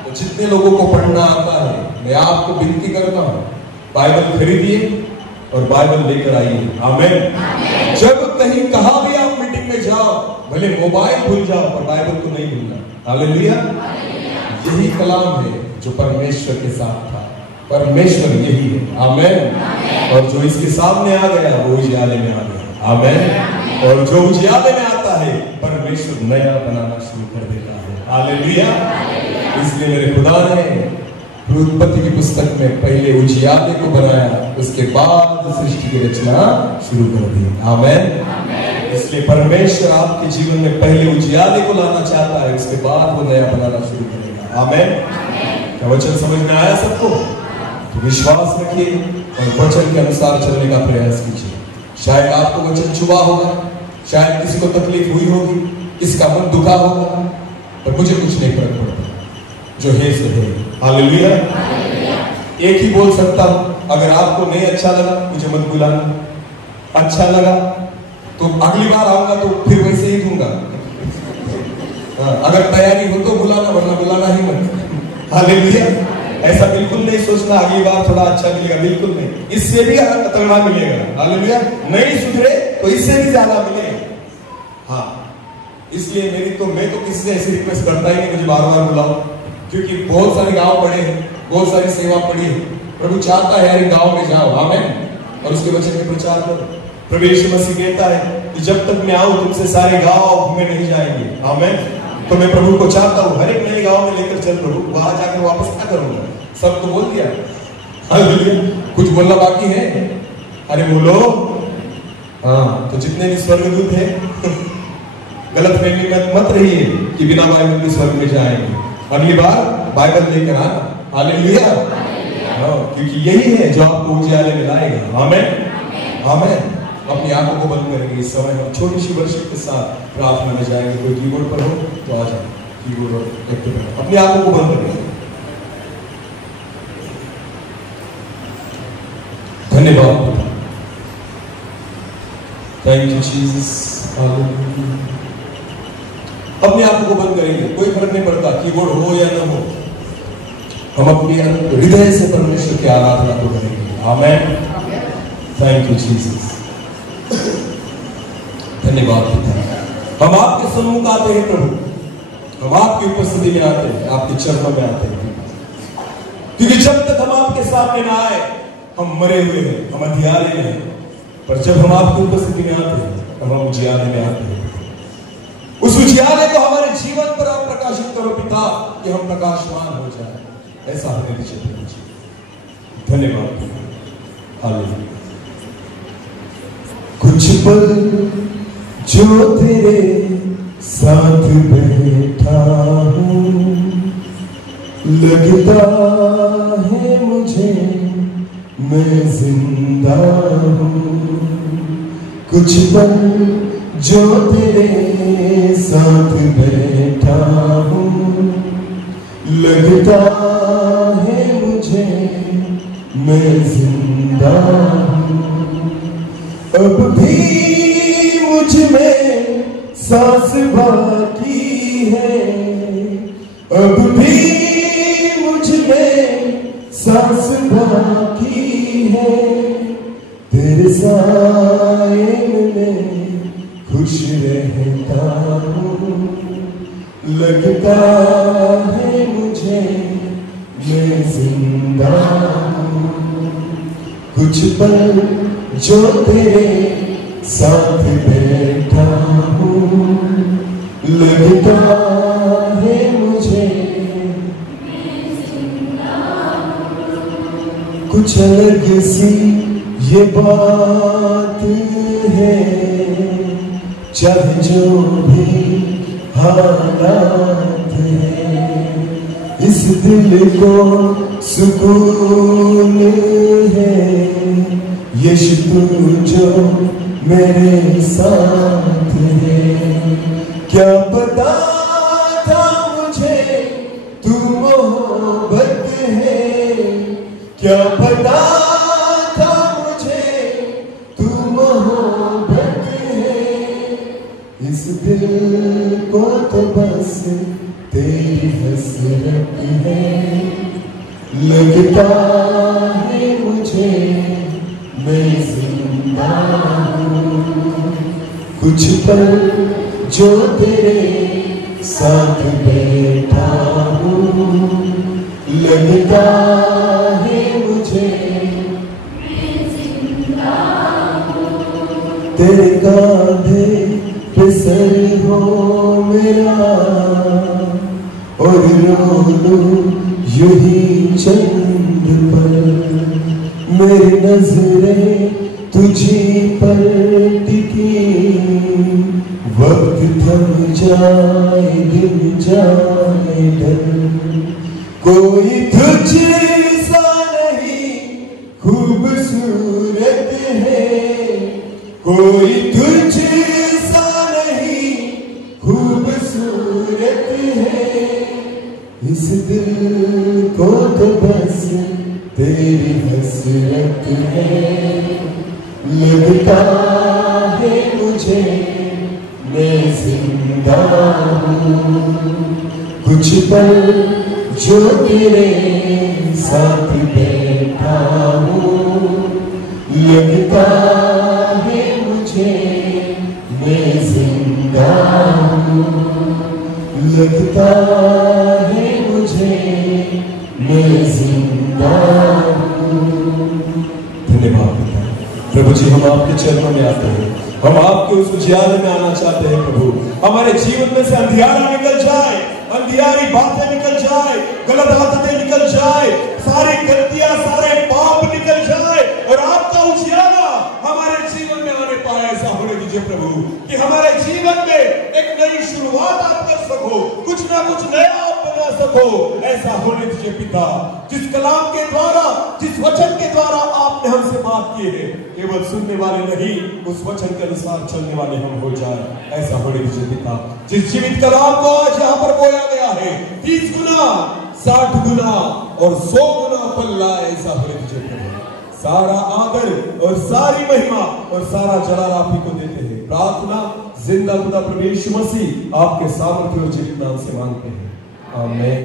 तो जितने लोगों को पढ़ना आता है, मैं आपको विनती करता हूँ, बाइबल खरीदिए और बाइबल लेकर आइए। आमीन। जब कहीं कहा भी आप मीटिंग में जाओ, भले मोबाइल भूल जाओ पर बाइबल को नहीं भूलना। हालेलुया। यही कलाम है जो परमेश्वर के साथ था, परमेश्वर यही है। आमीन। और जो इसके सामने आ गया वो उजियाले में आ गया। आमीन। और जो उजियाले में आता है परमेश्वर नया बनाना शुरू कर देता है। हालेलुया। इसलिए मेरे खुदा ने उत्पत्ति की पुस्तक में पहले उजियाले को बनाया, उसके बाद सृष्टि की रचना शुरू कर दी। आमीन। इसलिए परमेश्वर आपके जीवन में पहले उजियाले को लाना चाहता है, उसके बाद वो नया बनाना शुरू करेगा। आमीन। क्या वचन समझ में आया सबको? तो विश्वास रखिए और वचन के अनुसार चलने का प्रयास कीजिए। शायद आपको वचन छुआ होगा, शायद किसी को तकलीफ हुई होगी, किसका मन दुखा होगा, पर मुझे कुछ नहीं फर्क पड़ता, जो है सो है। हालेलुया। एक ही बोल सकता हूं, अगर आपको नहीं अच्छा लगा मुझे मत बुलाना। अच्छा लगा तो अगली बार आऊंगा तो फिर वैसे ही दूंगा। अगर तैयारी हो तो बुलाना, वरना बुलाना ही मत। हालेलुया। ऐसा बिल्कुल नहीं सोचना अगली बार थोड़ा अच्छा मिलेगा, बिल्कुल नहीं, इससे भी तगड़ा मिलेगा। हालेलुया। नहीं सुधरे तो इससे भी ज्यादा मिलेगा। हाँ, इसलिए मैं तो किसी से ऐसी रिक्वेस्ट करता ही नहीं मुझे बार बार बुलाओ, क्योंकि बहुत सारे गांव पड़े हैं, बहुत सारी सेवा पड़ी है। प्रभु चाहता है हर गांव में जाओ, आमेन, और उसके वचन में प्रचार करो। प्रभु यीशु मसीह कहता है कि जब तक मैं आऊं तुमसे सारे गांव घूमे नहीं जाएंगे, आमेन। तो मैं प्रभु को चाहता हूं हर एक नए गांव में लेकर चल प्रभु, वहां जाकर वापस क्या करूंगा? सब तो बोल दिया, हालेलुया। कुछ बोलना बाकी है? अरे बोलो। हाँ, तो जितने भी स्वर्गदूत हैं गलत फहमी मत रहिए कि बिना बाइबल के स्वर्ग में जाएंगे। अगली बार बाइबल लेकर आना, हालेलुया। क्योंकि यही है जो आपको उजियाले में लाएगा, आमेन, आमेन। अपनी आंखों को बंद करेंगे इस समय, हम छोटी सी वर्शिप के साथ प्रार्थना में जाएंगे। कोई कीबोर्ड पर हो तो आ जाए, कीबोर्ड और एक्टिव करें। अपनी आंखों को बंद करेंगे। धन्यवाद, थैंक यू जीसस, हालेलुया। अपनी आंखों को बंद करेंगे, कोई फर्क नहीं पड़ता कीबोर्ड हो या ना हो, हम अपने हृदय से परमेश्वर की आराधना को करेंगे, आमेन। थैंक यू जीसस, धन्यवाद पिता। हम आपके सम्मुख आते हैं प्रभु, हम आपकी उपस्थिति में आते हैं, आपके चरणों में आते हैं, क्योंकि जब तक हम आपके सामने ना आए हम मरे हुए हैं, हम अंधियारे में हैं। पर जब हम आपकी उपस्थिति में आते हैं तब हम उजियाले में आते हैं। उस उजियाले को हमारे जीवन पर आप प्रकाशित करो पिता, कि हम प्रकाशमान हो जाए, ऐसा हमें दीजिए। धन्यवाद, हालेलुया। कुछ पल जो तेरे साथ बैठा हूँ, लगता है मुझे मैं जिंदा हूँ। कुछ पल जो तेरे साथ बैठा हूँ, लगता है मुझे मैं जिंदा हूँ। अब भी मुझ में सांस बाकी है, अब भी मुझ में सांस बाकी है। तेरे साए में खुश रहता हूँ, लगता है मुझे मैं जिंदा हूँ। कुछ पल जो तेरे साथ बैठा हूँ, लगता है मुझे मैं जिंदा हूँ। कुछ अलग सी ये बात है, चाहे जो भी हालात है, इस दिल को सुकून है, यीशु तू जो मेरे साथ है। क्या पता था मुझे तू मोहब्बत है, क्या पता था मुझे तू मोहब्बत है। इस दिल को तो बस तेरी हसरत है, लगता है मुझे मैं जिंदा हूँ। कुछ पल जो तेरे साथ बैठा हूँ, लगता है मुझे मैं जिंदा हूँ। तेरे कांधे पे सर हो मेरा, और रो लूं यूं ही चंद पल। मेरी नजरें तुझी पर टिकी, वक्त थम जाए दिन जाए ढल। कोई तुझसा नहीं खूबसूरत है, कोई तुझसा नहीं खूबसूरत है। इस दिल को तो बस तेरी हसरत है, लगता है मुझे मैं जिंदा हूँ। कुछ पल जो तेरे साथ बैठा हूँ, लगता है मुझे मैं जिंदा हूँ। लगता है मुझे मैं जिंदा हम आपके चरणों में आते हैं, हम आपके उस उजियारे में आना चाहते हैं प्रभु। हमारे जीवन में से अंधियारा निकल जाए, अंधियारी बातें निकल जाए, गलत आदतें निकल जाए, सारी गलतियां, सारे पाप निकल जाए और आपका उजियारा हमारे जीवन में आने पाए। ऐसा होने दीजिए प्रभु कि हमारे जीवन में एक नई शुरुआत आप कर सको, कुछ ना कुछ नया आप बना सको। ऐसा होने दीजिए पिता, जिस कलाम के द्वारा, जिस वचन के द्वारा आपने हमसे बात की है, केवल सुनने वाले नहीं, उस वचन के अनुसार चलने वाले हम हो जाए। ऐसा होने दीजिए पिता। जिस जीवित कलाम को आज यहाँ पर बोया गया है, 30 गुना, 60 गुना और 100 गुना फल लाए। ऐसा होने दीजिए प्रभु। सारा आदर और सारी महिमा और सारा जलाल आप ही को देते हैं। प्रार्थना जिंदा खुदा प्रभु यीशु मसीह आपके सामर्थ्य और जीवित नाम से मांगते हैं, आमीन।